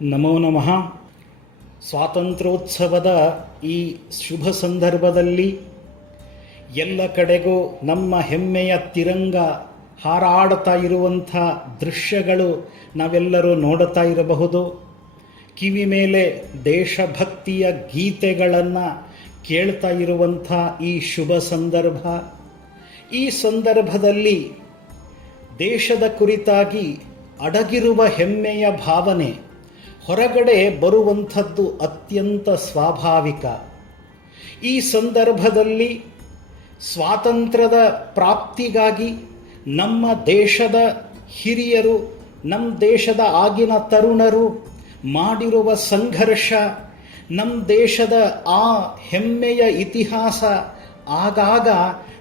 ನಮೋ ನಮಃ. ಸ್ವಾತಂತ್ರ್ಯೋತ್ಸವದ ಈ ಶುಭ ಸಂದರ್ಭದಲ್ಲಿ ಎಲ್ಲ ಕಡೆಗೂ ನಮ್ಮ ಹೆಮ್ಮೆಯ ತಿರಂಗ ಹಾರಾಡ್ತಾ ಇರುವಂಥ ದೃಶ್ಯಗಳು ನಾವೆಲ್ಲರೂ ನೋಡುತ್ತಾ ಇರಬಹುದು. ಕಿವಿ ಮೇಲೆ ದೇಶಭಕ್ತಿಯ ಗೀತೆಗಳನ್ನು ಕೇಳ್ತಾ ಇರುವಂಥ ಈ ಶುಭ ಸಂದರ್ಭ. ಈ ಸಂದರ್ಭದಲ್ಲಿ ದೇಶದ ಕುರಿತಾಗಿ ಅಡಗಿರುವ ಹೆಮ್ಮೆಯ ಭಾವನೆ ಹೊರಗಡೆ ಬರುವಂಥದ್ದು ಅತ್ಯಂತ ಸ್ವಾಭಾವಿಕ. ಈ ಸಂದರ್ಭದಲ್ಲಿ ಸ್ವಾತಂತ್ರ್ಯದ ಪ್ರಾಪ್ತಿಗಾಗಿ ನಮ್ಮ ದೇಶದ ಹಿರಿಯರು, ನಮ್ಮ ದೇಶದ ಆಗಿನ ತರುಣರು ಮಾಡಿರುವ ಸಂಘರ್ಷ, ನಮ್ಮ ದೇಶದ ಆ ಹೆಮ್ಮೆಯ ಇತಿಹಾಸ ಆಗಾಗ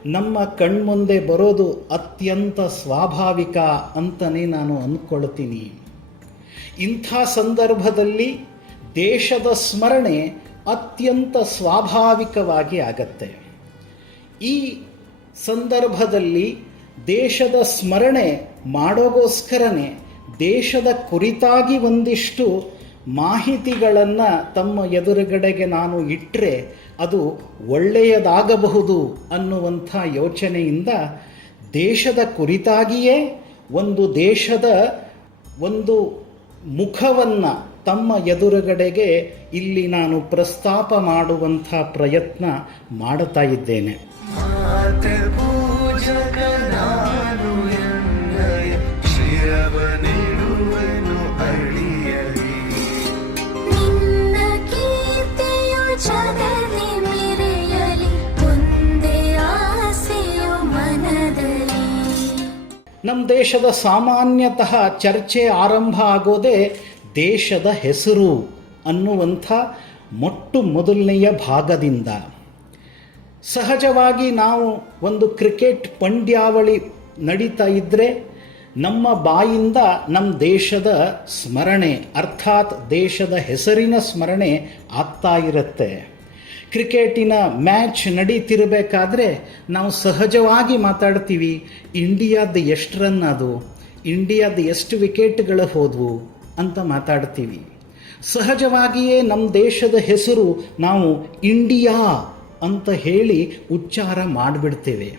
ನಮ್ಮ ಕಣ್ಮುಂದೆ ಬರೋದು ಅತ್ಯಂತ ಸ್ವಾಭಾವಿಕ ಅಂತಲೇ ನಾನು ಅಂದ್ಕೊಳ್ತೀನಿ. ಇಂಥ ಸಂದರ್ಭದಲ್ಲಿ ದೇಶದ ಸ್ಮರಣೆ ಅತ್ಯಂತ ಸ್ವಾಭಾವಿಕವಾಗಿ ಆಗತ್ತೆ. ಈ ಸಂದರ್ಭದಲ್ಲಿ ದೇಶದ ಸ್ಮರಣೆ ಮಾಡೋಗೋಸ್ಕರನೇ ದೇಶದ ಕುರಿತಾಗಿ ಒಂದಿಷ್ಟು ಮಾಹಿತಿಗಳನ್ನು ತಮ್ಮ ಎದುರುಗಡೆಗೆ ನಾನು ಇಟ್ಟರೆ ಅದು ಒಳ್ಳೆಯದಾಗಬಹುದು ಅನ್ನುವಂಥ ಯೋಚನೆಯಿಂದ ದೇಶದ ಕುರಿತಾಗಿಯೇ ಒಂದು ದೇಶದ ಒಂದು ಮುಖವನ್ನು ತಮ್ಮ ಎದುರುಗಡೆಗೆ ಇಲ್ಲಿ ನಾನು ಪ್ರಸ್ತಾಪ ಮಾಡುವಂಥ ಪ್ರಯತ್ನ ಮಾಡುತ್ತಾ ಇದ್ದೇನೆ. ನಮ್ಮ ದೇಶದ ಸಾಮಾನ್ಯತಃ ಚರ್ಚೆ ಆರಂಭ ಆಗೋದೇ ದೇಶದ ಹೆಸರು ಅನ್ನುವಂಥ ಮೊದಲನೆಯ ಭಾಗದಿಂದ. ಸಹಜವಾಗಿ ನಾವು ಒಂದು ಕ್ರಿಕೆಟ್ ಪಂದ್ಯಾವಳಿ ನಡೀತಾ ಇದ್ದರೆ ನಮ್ಮ ಬಾಯಿಂದ ನಮ್ಮ ದೇಶದ ಸ್ಮರಣೆ ಅರ್ಥಾತ್ ದೇಶದ ಹೆಸರಿನ ಸ್ಮರಣೆ ಆಗ್ತಾ ಇರುತ್ತೆ. ಕ್ರಿಕೆಟಿನ ಮ್ಯಾಚ್ ನಡೀತಿರಬೇಕಾದ್ರೆ ನಾವು ಸಹಜವಾಗಿ ಮಾತಾಡ್ತೀವಿ, ಇಂಡಿಯಾದ ಎಷ್ಟು ರನ್ ಅದು, ಇಂಡಿಯಾದ ಎಷ್ಟು ವಿಕೆಟ್ಗಳು ಹೋದವು ಅಂತ ಮಾತಾಡ್ತೀವಿ. ಸಹಜವಾಗಿಯೇ ನಮ್ಮ ದೇಶದ ಹೆಸರು ನಾವು ಇಂಡಿಯಾ ಅಂತ ಹೇಳಿ ಉಚ್ಚಾರ ಮಾಡಿಬಿಡ್ತೇವೆ.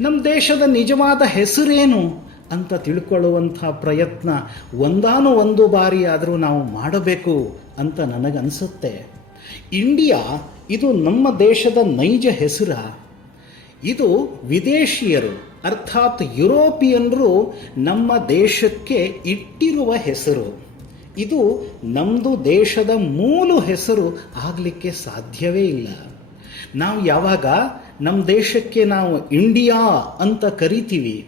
ನಮ್ಮ ದೇಶದ ನಿಜವಾದ ಹೆಸರೇನು ಅಂತ ತಿಳ್ಕೊಳ್ಳುವಂಥ ಪ್ರಯತ್ನ ಒಂದು ಬಾರಿ ಆದರೂ ನಾವು ಮಾಡಬೇಕು ಅಂತ ನನಗನ್ಸುತ್ತೆ. ಇಂಡಿಯಾ ಇದು ನಮ್ಮ ದೇಶದ ನೈಜ ಹೆಸರ? ಇದು ವಿದೇಶಿಯರು ಅರ್ಥಾತ್ ಯುರೋಪಿಯನ್ರು ನಮ್ಮ ದೇಶಕ್ಕೆ ಇಟ್ಟಿರುವ ಹೆಸರು. ಇದು ನಮ್ಮದು ದೇಶದ ಮೂಲ ಹೆಸರು ಆಗಲಿಕ್ಕೆ ಸಾಧ್ಯವೇ ಇಲ್ಲ. ನಾವು ಯಾವಾಗ ನಮ್ಮ ದೇಶಕ್ಕೆ ನಾವು ಇಂಡಿಯಾ ಅಂತ ಕರಿತೀವಿ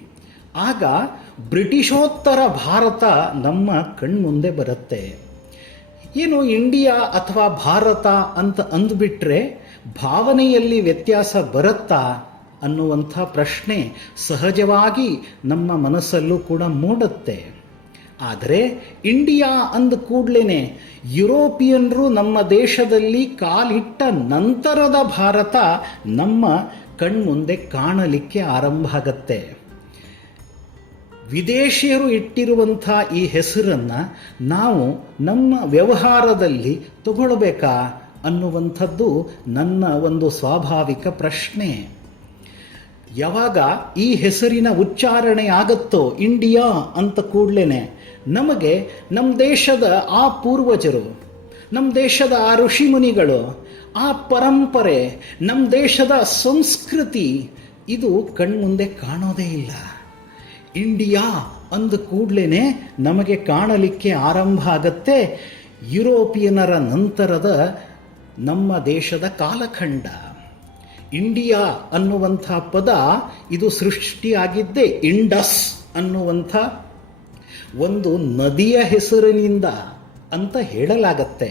ಆಗ ಬ್ರಿಟಿಷೋತ್ತರ ಭಾರತ ನಮ್ಮ ಕಣ್ಮುಂದೆ ಬರುತ್ತೆ. ಏನು ಇಂಡಿಯಾ ಅಥವಾ ಭಾರತ ಅಂತ ಅಂದ್ಬಿಟ್ರೆ ಭಾವನೆಯಲ್ಲಿ ವ್ಯತ್ಯಾಸ ಬರುತ್ತಾ ಅನ್ನುವಂಥ ಪ್ರಶ್ನೆ ಸಹಜವಾಗಿ ನಮ್ಮ ಮನಸ್ಸಲ್ಲೂ ಕೂಡ ಮೂಡುತ್ತೆ. ಆದರೆ ಇಂಡಿಯಾ ಅಂದ ಕೂಡಲೇ ಯುರೋಪಿಯನ್ರು ನಮ್ಮ ದೇಶದಲ್ಲಿ ಕಾಲಿಟ್ಟ ನಂತರದ ಭಾರತ ನಮ್ಮ ಕಣ್ಮುಂದೆ ಕಾಣಲಿಕ್ಕೆ ಆರಂಭ ಆಗತ್ತೆ. ವಿದೇಶಿಯರು ಇಟ್ಟಿರುವಂಥ ಈ ಹೆಸರನ್ನು ನಾವು ನಮ್ಮ ವ್ಯವಹಾರದಲ್ಲಿ ತಗೊಳ್ಬೇಕಾ ಅನ್ನುವಂಥದ್ದು ನನ್ನ ಒಂದು ಸ್ವಾಭಾವಿಕ ಪ್ರಶ್ನೆ. ಯಾವಾಗ ಈ ಹೆಸರಿನ ಉಚ್ಚಾರಣೆ ಆಗುತ್ತೋ ಇಂಡಿಯಾ ಅಂತ ಕೂಡಲೇ ನಮಗೆ ನಮ್ಮ ದೇಶದ ಆ ಪೂರ್ವಜರು, ನಮ್ಮ ದೇಶದ ಆ ಋಷಿಮುನಿಗಳು, ಆ ಪರಂಪರೆ, ನಮ್ಮ ದೇಶದ ಸಂಸ್ಕೃತಿ ಇದು ಕಣ್ಮುಂದೆ ಕಾಣೋದೇ ಇಲ್ಲ. ಇಂಡಿಯಾ ಅಂದ ಕೂಡಲೇ ನಮಗೆ ಕಾಣಲಿಕ್ಕೆ ಆರಂಭ ಆಗತ್ತೆ ಯುರೋಪಿಯನರ ನಂತರದ ನಮ್ಮ ದೇಶದ ಕಾಲಖಂಡ. ಇಂಡಿಯಾ ಅನ್ನುವಂಥ ಪದ ಇದು ಸೃಷ್ಟಿಯಾಗಿದ್ದೇ ಇಂಡಸ್ ಅನ್ನುವಂಥ ಒಂದು ನದಿಯ ಹೆಸರಿನಿಂದ ಅಂತ ಹೇಳಲಾಗತ್ತೆ.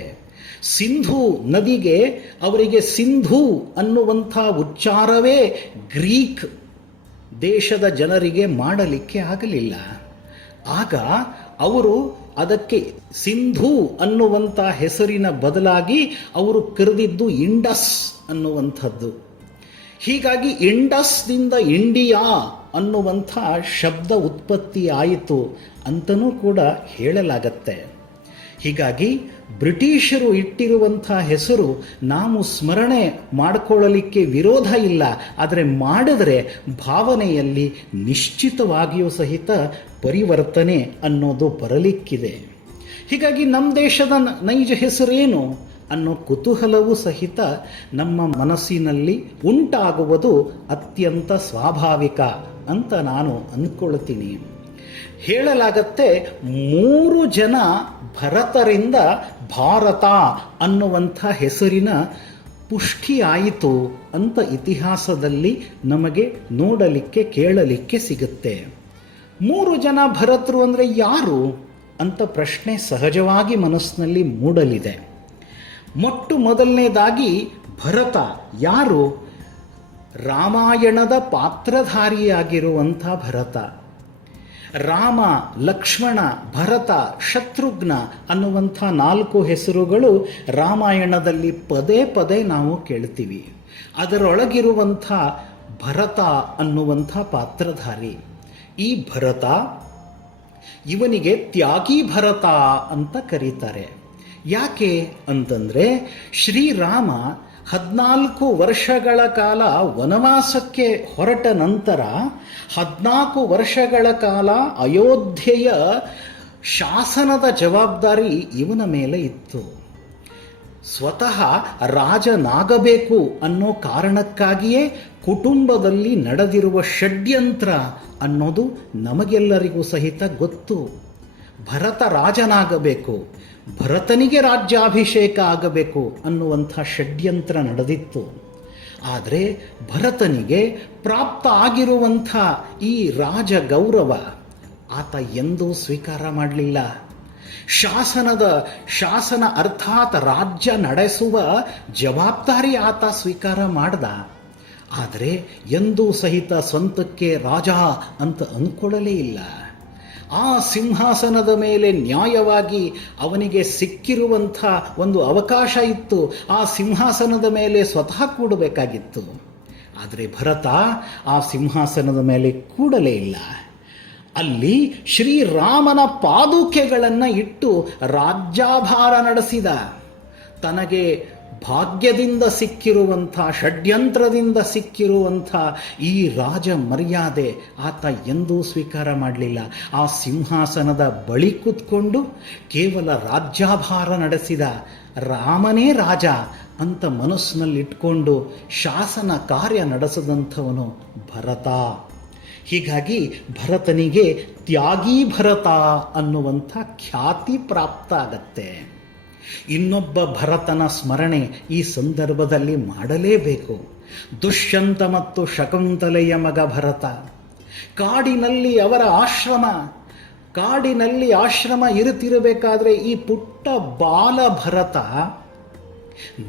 ಸಿಂಧೂ ನದಿಗೆ ಅವರಿಗೆ ಸಿಂಧೂ ಅನ್ನುವಂಥ ಉಚ್ಚಾರವೇ ಗ್ರೀಕ್ ದೇಶದ ಜನರಿಗೆ ಮಾಡಲಿಕ್ಕೆ ಆಗಲಿಲ್ಲ. ಆಗ ಅವರು ಅದಕ್ಕೆ ಸಿಂಧೂ ಅನ್ನುವಂಥ ಹೆಸರಿನ ಬದಲಾಗಿ ಅವರು ಕರೆದಿದ್ದು ಇಂಡಸ್ ಅನ್ನುವಂಥದ್ದು. ಹೀಗಾಗಿ ಇಂಡಸ್ದಿಂದ ಇಂಡಿಯಾ ಅನ್ನುವಂಥ ಶಬ್ದ ಉತ್ಪತ್ತಿ ಆಯಿತು ಅಂತಲೂ ಕೂಡ ಹೇಳಲಾಗತ್ತೆ. ಹೀಗಾಗಿ ಬ್ರಿಟಿಷರು ಇಟ್ಟಿರುವಂಥ ಹೆಸರು ನಾವು ಸ್ಮರಣೆ ಮಾಡಿಕೊಳ್ಳಲಿಕ್ಕೆ ವಿರೋಧ ಇಲ್ಲ, ಆದರೆ ಮಾಡಿದರೆ ಭಾವನೆಯಲ್ಲಿ ನಿಶ್ಚಿತವಾಗಿಯೂ ಸಹಿತ ಪರಿವರ್ತನೆ ಅನ್ನೋದು ಬರಲಿಕ್ಕಿದೆ. ಹೀಗಾಗಿ ನಮ್ಮ ದೇಶದ ನೈಜ ಹೆಸರೇನು ಅನ್ನೋ ಕುತೂಹಲವೂ ಸಹಿತ ನಮ್ಮ ಮನಸ್ಸಿನಲ್ಲಿ ಉಂಟಾಗುವುದು ಅತ್ಯಂತ ಸ್ವಾಭಾವಿಕ ಅಂತ ನಾನು ಅಂದ್ಕೊಳ್ತೀನಿ. ಹೇಳಲಾಗತ್ತೆ 3 ಜನ ಭರತರಿಂದ ಭಾರತ ಅನ್ನುವಂಥ ಹೆಸರಿನ ಪುಷ್ಟಿಯಾಯಿತು ಅಂತ ಇತಿಹಾಸದಲ್ಲಿ ನಮಗೆ ನೋಡಲಿಕ್ಕೆ ಕೇಳಲಿಕ್ಕೆ ಸಿಗುತ್ತೆ. 3 ಜನ ಭರತರು ಅಂದರೆ ಯಾರು ಅಂತ ಪ್ರಶ್ನೆ ಸಹಜವಾಗಿ ಮನಸ್ಸಿನಲ್ಲಿ ಮೂಡಲಿದೆ. ಮೊದಲನೇದಾಗಿ ಭರತ ಯಾರು? ರಾಮಾಯಣದ ಪಾತ್ರಧಾರಿಯಾಗಿರುವಂಥ ಭರತ. ರಾಮ, ಲಕ್ಷ್ಮಣ, ಭರತ, ಶತ್ರುಘ್ನ ಅನ್ನುವಂಥ 4 ಹೆಸರುಗಳು ರಾಮಾಯಣದಲ್ಲಿ ಪದೇ ಪದೇ ನಾವು ಕೇಳ್ತೀವಿ. ಅದರೊಳಗಿರುವಂಥ ಭರತ ಅನ್ನುವಂಥ ಪಾತ್ರಧಾರಿ. ಈ ಭರತ, ಇವನಿಗೆ ತ್ಯಾಗಿ ಭರತ ಅಂತ ಕರೀತಾರೆ. ಯಾಕೆ ಅಂತಂದರೆ ಶ್ರೀರಾಮ 14 ವರ್ಷಗಳ ಕಾಲ ವನವಾಸಕ್ಕೆ ಹೊರಟ ನಂತರ 14 ವರ್ಷಗಳ ಕಾಲ ಅಯೋಧ್ಯೆಯ ಶಾಸನದ ಜವಾಬ್ದಾರಿ ಇವನ ಮೇಲೆ ಇತ್ತು. ಸ್ವತಃ ರಾಜನಾಗಬೇಕು ಅನ್ನೋ ಕಾರಣಕ್ಕಾಗಿಯೇ ಕುಟುಂಬದಲ್ಲಿ ನಡೆದಿರುವ ಷಡ್ಯಂತ್ರ ಅನ್ನೋದು ನಮಗೆಲ್ಲರಿಗೂ ಸಹಿತ ಗೊತ್ತು. ಭರತ ರಾಜನಾಗಬೇಕು, ಭರತನಿಗೆ ರಾಜ್ಯಾಭಿಷೇಕ ಆಗಬೇಕು ಅನ್ನುವಂಥ ಷಡ್ಯಂತ್ರ ನಡೆದಿತ್ತು. ಆದರೆ ಭರತನಿಗೆ ಪ್ರಾಪ್ತ ಆಗಿರುವಂಥ ಈ ರಾಜ ಗೌರವ ಆತ ಎಂದೂ ಸ್ವೀಕಾರ ಮಾಡಲಿಲ್ಲ. ಶಾಸನ ಅರ್ಥಾತ್ ರಾಜ್ಯ ನಡೆಸುವ ಜವಾಬ್ದಾರಿ ಆತ ಸ್ವೀಕಾರ ಮಾಡ್ದ. ಆದರೆ ಎಂದೂ ಸಹಿತ ಸ್ವಂತಕ್ಕೆ ರಾಜ ಅಂತ ಅಂದ್ಕೊಳ್ಳಲೇ ಇಲ್ಲ. ಆ ಸಿಂಹಾಸನದ ಮೇಲೆ ನ್ಯಾಯವಾಗಿ ಅವನಿಗೆ ಸಿಕ್ಕಿರುವಂಥ ಒಂದು ಅವಕಾಶ ಇತ್ತು. ಆ ಸಿಂಹಾಸನದ ಮೇಲೆ ಸ್ವತಃ ಕೂಡಬೇಕಾಗಿತ್ತು. ಆದರೆ ಭರತ ಆ ಸಿಂಹಾಸನದ ಮೇಲೆ ಕೂಡಲೇ ಇಲ್ಲ. ಅಲ್ಲಿ ಶ್ರೀರಾಮನ ಪಾದುಕೆಗಳನ್ನು ಇಟ್ಟು ರಾಜ್ಯಾಭಾರ ನಡೆಸಿದ. ತನಗೆ ಭಾಗ್ಯದಿಂದ ಸಿಕ್ಕಿರುವಂಥ, ಷಡ್ಯಂತ್ರದಿಂದ ಸಿಕ್ಕಿರುವಂಥ ಈ ರಾಜ ಮರ್ಯಾದೆ ಆತ ಎಂದೂ ಸ್ವೀಕಾರ ಮಾಡಲಿಲ್ಲ. ಆ ಸಿಂಹಾಸನದ ಬಳಿ ಕೂತ್ಕೊಂಡು ಕೇವಲ ರಾಜ್ಯಾಭಾರ ನಡೆಸಿದ. ರಾಮನೇ ರಾಜ ಅಂತ ಮನಸ್ಸಿನಲ್ಲಿಟ್ಕೊಂಡು ಶಾಸನ ಕಾರ್ಯ ನಡೆಸದಂಥವನು ಭರತ. ಹೀಗಾಗಿ ಭರತನಿಗೆ ತ್ಯಾಗಿ ಭರತ ಅನ್ನುವಂಥ ಖ್ಯಾತಿ ಪ್ರಾಪ್ತ ಆಗತ್ತೆ. ಇನ್ನೊಬ್ಬ ಭರತನ ಸ್ಮರಣೆ ಈ ಸಂದರ್ಭದಲ್ಲಿ ಮಾಡಲೇಬೇಕು. ದುಷ್ಯಂತ ಮತ್ತು ಶಕುಂತಲೆಯ ಮಗ ಭರತ. ಕಾಡಿನಲ್ಲಿ ಅವರ ಆಶ್ರಮ ಇರುತ್ತಿರಬೇಕಾದ್ರೆ ಈ ಪುಟ್ಟ ಬಾಲ ಭರತ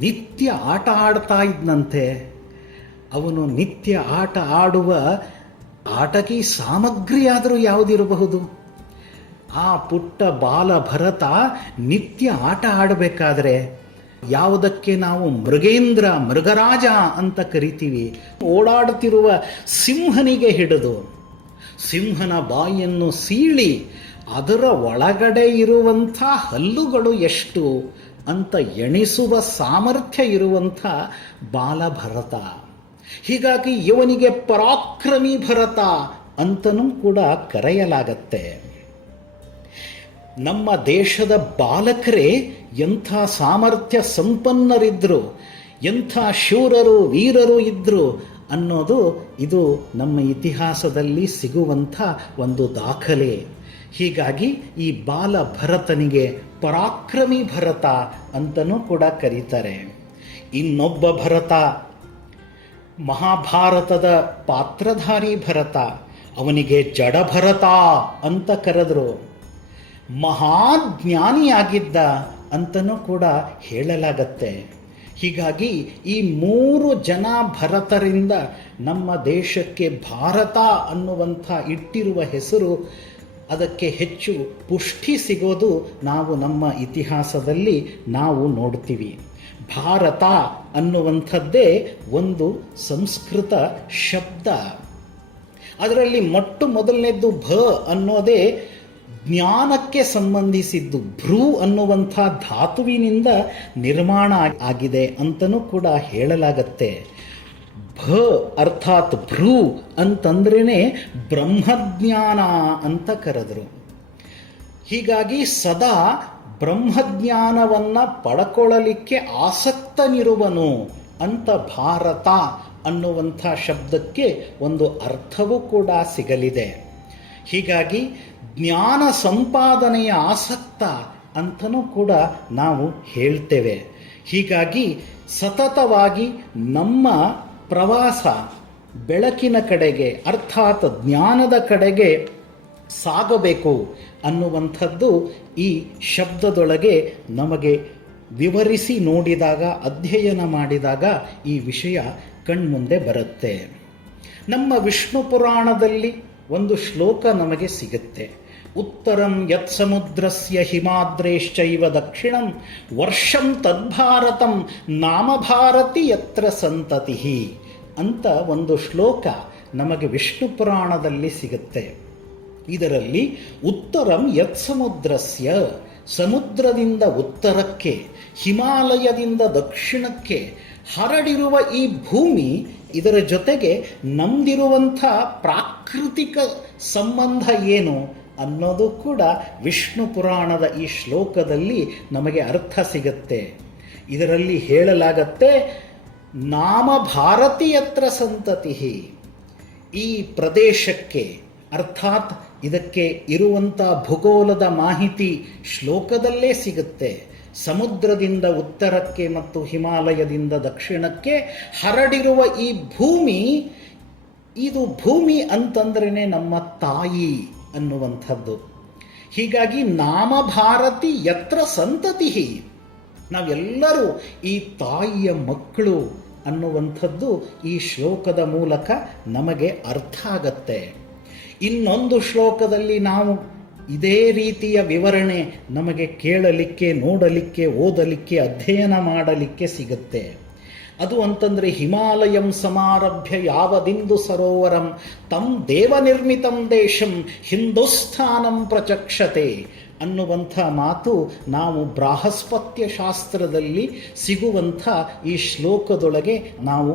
ನಿತ್ಯ ಆಟ ಆಡ್ತಾ ಇದ್ದಂತೆ. ಅವನು ನಿತ್ಯ ಆಟ ಆಡುವ ಆಟಕಿ ಸಾಮಗ್ರಿಯಾದರೂ ಯಾವುದಿರಬಹುದು? ಆ ಪುಟ್ಟ ಬಾಲ ಭರತ ನಿತ್ಯ ಆಟ ಆಡಬೇಕಾದ್ರೆ ಯಾವುದಕ್ಕೆ ನಾವು ಮೃಗರಾಜ ಅಂತ ಕರಿತೀವಿ, ಓಡಾಡುತ್ತಿರುವ ಸಿಂಹನಿಗೆ ಹಿಡಿದು ಸಿಂಹನ ಬಾಯಿಯನ್ನು ಸೀಳಿ ಅದರ ಒಳಗಡೆ ಇರುವಂಥ ಹಲ್ಲುಗಳು ಎಷ್ಟು ಅಂತ ಎಣಿಸುವ ಸಾಮರ್ಥ್ಯ ಇರುವಂಥ ಬಾಲಭರತ. ಹೀಗಾಗಿ ಇವನಿಗೆ ಪರಾಕ್ರಮಿ ಭರತ ಅಂತನೂ ಕೂಡ ಕರೆಯಲಾಗತ್ತೆ. ನಮ್ಮ ದೇಶದ ಬಾಲಕರೇ ಎಂಥ ಸಾಮರ್ಥ್ಯ ಸಂಪನ್ನರಿದ್ದರು, ಎಂಥ ಶೂರರು ವೀರರು ಇದ್ದರು ಅನ್ನೋದು ಇದು ನಮ್ಮ ಇತಿಹಾಸದಲ್ಲಿ ಸಿಗುವಂಥ ಒಂದು ದಾಖಲೆ. ಹೀಗಾಗಿ ಈ ಬಾಲ ಭರತನಿಗೆ ಪರಾಕ್ರಮಿ ಭರತ ಅಂತನೂ ಕೂಡ ಕರೀತಾರೆ. ಇನ್ನೊಬ್ಬ ಭರತ ಮಹಾಭಾರತದ ಪಾತ್ರಧಾರಿ ಭರತ. ಅವನಿಗೆ ಜಡಭರತ ಅಂತ ಕರೆದರು. ಮಹಾಜ್ಞಾನಿಯಾಗಿದ್ದ ಅಂತನೂ ಕೂಡ ಹೇಳಲಾಗತ್ತೆ. ಹೀಗಾಗಿ ಈ 3 ಜನ ಭರತರಿಂದ ನಮ್ಮ ದೇಶಕ್ಕೆ ಭಾರತ ಅನ್ನುವಂಥ ಇಟ್ಟಿರುವ ಹೆಸರು, ಅದಕ್ಕೆ ಹೆಚ್ಚು ಪುಷ್ಟಿ ಸಿಗೋದು ನಾವು ನಮ್ಮ ಇತಿಹಾಸದಲ್ಲಿ ನಾವು ನೋಡ್ತೀವಿ. ಭಾರತ ಅನ್ನುವಂಥದ್ದೇ ಒಂದು ಸಂಸ್ಕೃತ ಶಬ್ದ. ಅದರಲ್ಲಿ ಮೊದಲನೇದ್ದು ಭ ಅನ್ನೋದೇ ಜ್ಞಾನಕ್ಕೆ ಸಂಬಂಧಿಸಿದ್ದು. ಭ್ರೂ ಅನ್ನುವಂಥ ಧಾತುವಿನಿಂದ ನಿರ್ಮಾಣ ಆಗಿದೆ ಅಂತಲೂ ಕೂಡ ಹೇಳಲಾಗತ್ತೆ. ಭ ಅರ್ಥಾತ್ ಭ್ರೂ ಅಂತಂದ್ರೇ ಬ್ರಹ್ಮಜ್ಞಾನ ಅಂತ ಕರೆದರು. ಹೀಗಾಗಿ ಸದಾ ಬ್ರಹ್ಮಜ್ಞಾನವನ್ನು ಪಡ್ಕೊಳ್ಳಲಿಕ್ಕೆ ಆಸಕ್ತನಿರುವನು ಅಂತ ಭಾರತ ಅನ್ನುವಂಥ ಶಬ್ದಕ್ಕೆ ಒಂದು ಅರ್ಥವೂ ಕೂಡ ಸಿಗಲಿದೆ. ಹೀಗಾಗಿ ಜ್ಞಾನ ಸಂಪಾದನೆಯ ಆಸಕ್ತ ಅಂತಲೂ ಕೂಡ ನಾವು ಹೇಳ್ತೇವೆ. ಹೀಗಾಗಿ ಸತತವಾಗಿ ನಮ್ಮ ಪ್ರವಾಸ ಬೆಳಕಿನ ಕಡೆಗೆ ಅರ್ಥಾತ್ ಜ್ಞಾನದ ಕಡೆಗೆ ಸಾಗಬೇಕು ಅನ್ನುವಂಥದ್ದು ಈ ಶಬ್ದದೊಳಗೆ ನಮಗೆ ವಿವರಿಸಿ ನೋಡಿದಾಗ, ಅಧ್ಯಯನ ಮಾಡಿದಾಗ ಈ ವಿಷಯ ಕಣ್ಮುಂದೆ ಬರುತ್ತೆ. ನಮ್ಮ ವಿಷ್ಣು ಪುರಾಣದಲ್ಲಿ ಒಂದು ಶ್ಲೋಕ ನಮಗೆ ಸಿಗುತ್ತೆ. ಉತ್ತರಂ ಯತ್ ಸಮುದ್ರಸ್ಯ ಹಿಮಾದ್ರೇಶ್ಚೈವ ದಕ್ಷಿಣಂ ವರ್ಷಂ ತದ್ಭಾರತಂ ನಾಮಭಾರತಿ ಯತ್ರ ಸಂತತಿ ಅಂತ ಒಂದು ಶ್ಲೋಕ ನಮಗೆ ವಿಷ್ಣು ಪುರಾಣದಲ್ಲಿ ಸಿಗುತ್ತೆ. ಇದರಲ್ಲಿ ಉತ್ತರಂ ಯತ್ ಸಮುದ್ರಸ್ಯ, ಸಮುದ್ರದಿಂದ ಉತ್ತರಕ್ಕೆ, ಹಿಮಾಲಯದಿಂದ ದಕ್ಷಿಣಕ್ಕೆ ಹರಡಿರುವ ಈ ಭೂಮಿ, ಇದರ ಜೊತೆಗೆ ನಮ್ದಿರುವಂಥ ಪ್ರಾಕೃತಿಕ ಸಂಬಂಧ ಏನು ಅನ್ನೋದು ಕೂಡ ವಿಷ್ಣು ಪುರಾಣದ ಈ ಶ್ಲೋಕದಲ್ಲಿ ನಮಗೆ ಅರ್ಥ ಸಿಗುತ್ತೆ. ಇದರಲ್ಲಿ ಹೇಳಲಾಗತ್ತೆ, ನಾಮ ಭಾರತೀಯತ್ರ ಸಂತತಿ, ಈ ಪ್ರದೇಶಕ್ಕೆ ಅರ್ಥಾತ್ ಇದಕ್ಕೆ ಇರುವಂಥ ಭೂಗೋಳದ ಮಾಹಿತಿ ಶ್ಲೋಕದಲ್ಲೇ ಸಿಗುತ್ತೆ. ಸಮುದ್ರದಿಂದ ಉತ್ತರಕ್ಕೆ ಮತ್ತು ಹಿಮಾಲಯದಿಂದ ದಕ್ಷಿಣಕ್ಕೆ ಹರಡಿರುವ ಈ ಭೂಮಿ, ಇದು ಭೂಮಿ ಅಂತಂದ್ರೇ ನಮ್ಮ ತಾಯಿ ಅನ್ನುವಂಥದ್ದು. ಹೀಗಾಗಿ ನಾಮಭಾರತಿ ಯತ್ರ ಸಂತತಿ, ನಾವೆಲ್ಲರೂ ಈ ತಾಯಿಯ ಮಕ್ಕಳು ಅನ್ನುವಂಥದ್ದು ಈ ಶ್ಲೋಕದ ಮೂಲಕ ನಮಗೆ ಅರ್ಥ ಆಗತ್ತೆ. ಇನ್ನೊಂದು ಶ್ಲೋಕದಲ್ಲಿ ನಾವು ಇದೇ ರೀತಿಯ ವಿವರಣೆ ನಮಗೆ ಕೇಳಲಿಕ್ಕೆ, ನೋಡಲಿಕ್ಕೆ, ಓದಲಿಕ್ಕೆ, ಅಧ್ಯಯನ ಮಾಡಲಿಕ್ಕೆ ಸಿಗುತ್ತೆ. ಅದು ಅಂತಂದರೆ ಹಿಮಾಲಯಂ ಸಮಾರಭ್ಯ ಯಾವದಿಂದು ಸರೋವರಂ ತಂ ದೇವನಿರ್ಮಿತಂ ದೇಶಂ ಹಿಂದೂಸ್ಥಾನಂ ಪ್ರಚಕ್ಷತೆ ಅನ್ನುವಂಥ ಮಾತು ನಾವು ಬೃಹಸ್ಪತ್ಯ ಶಾಸ್ತ್ರದಲ್ಲಿ ಸಿಗುವಂಥ ಈ ಶ್ಲೋಕದೊಳಗೆ ನಾವು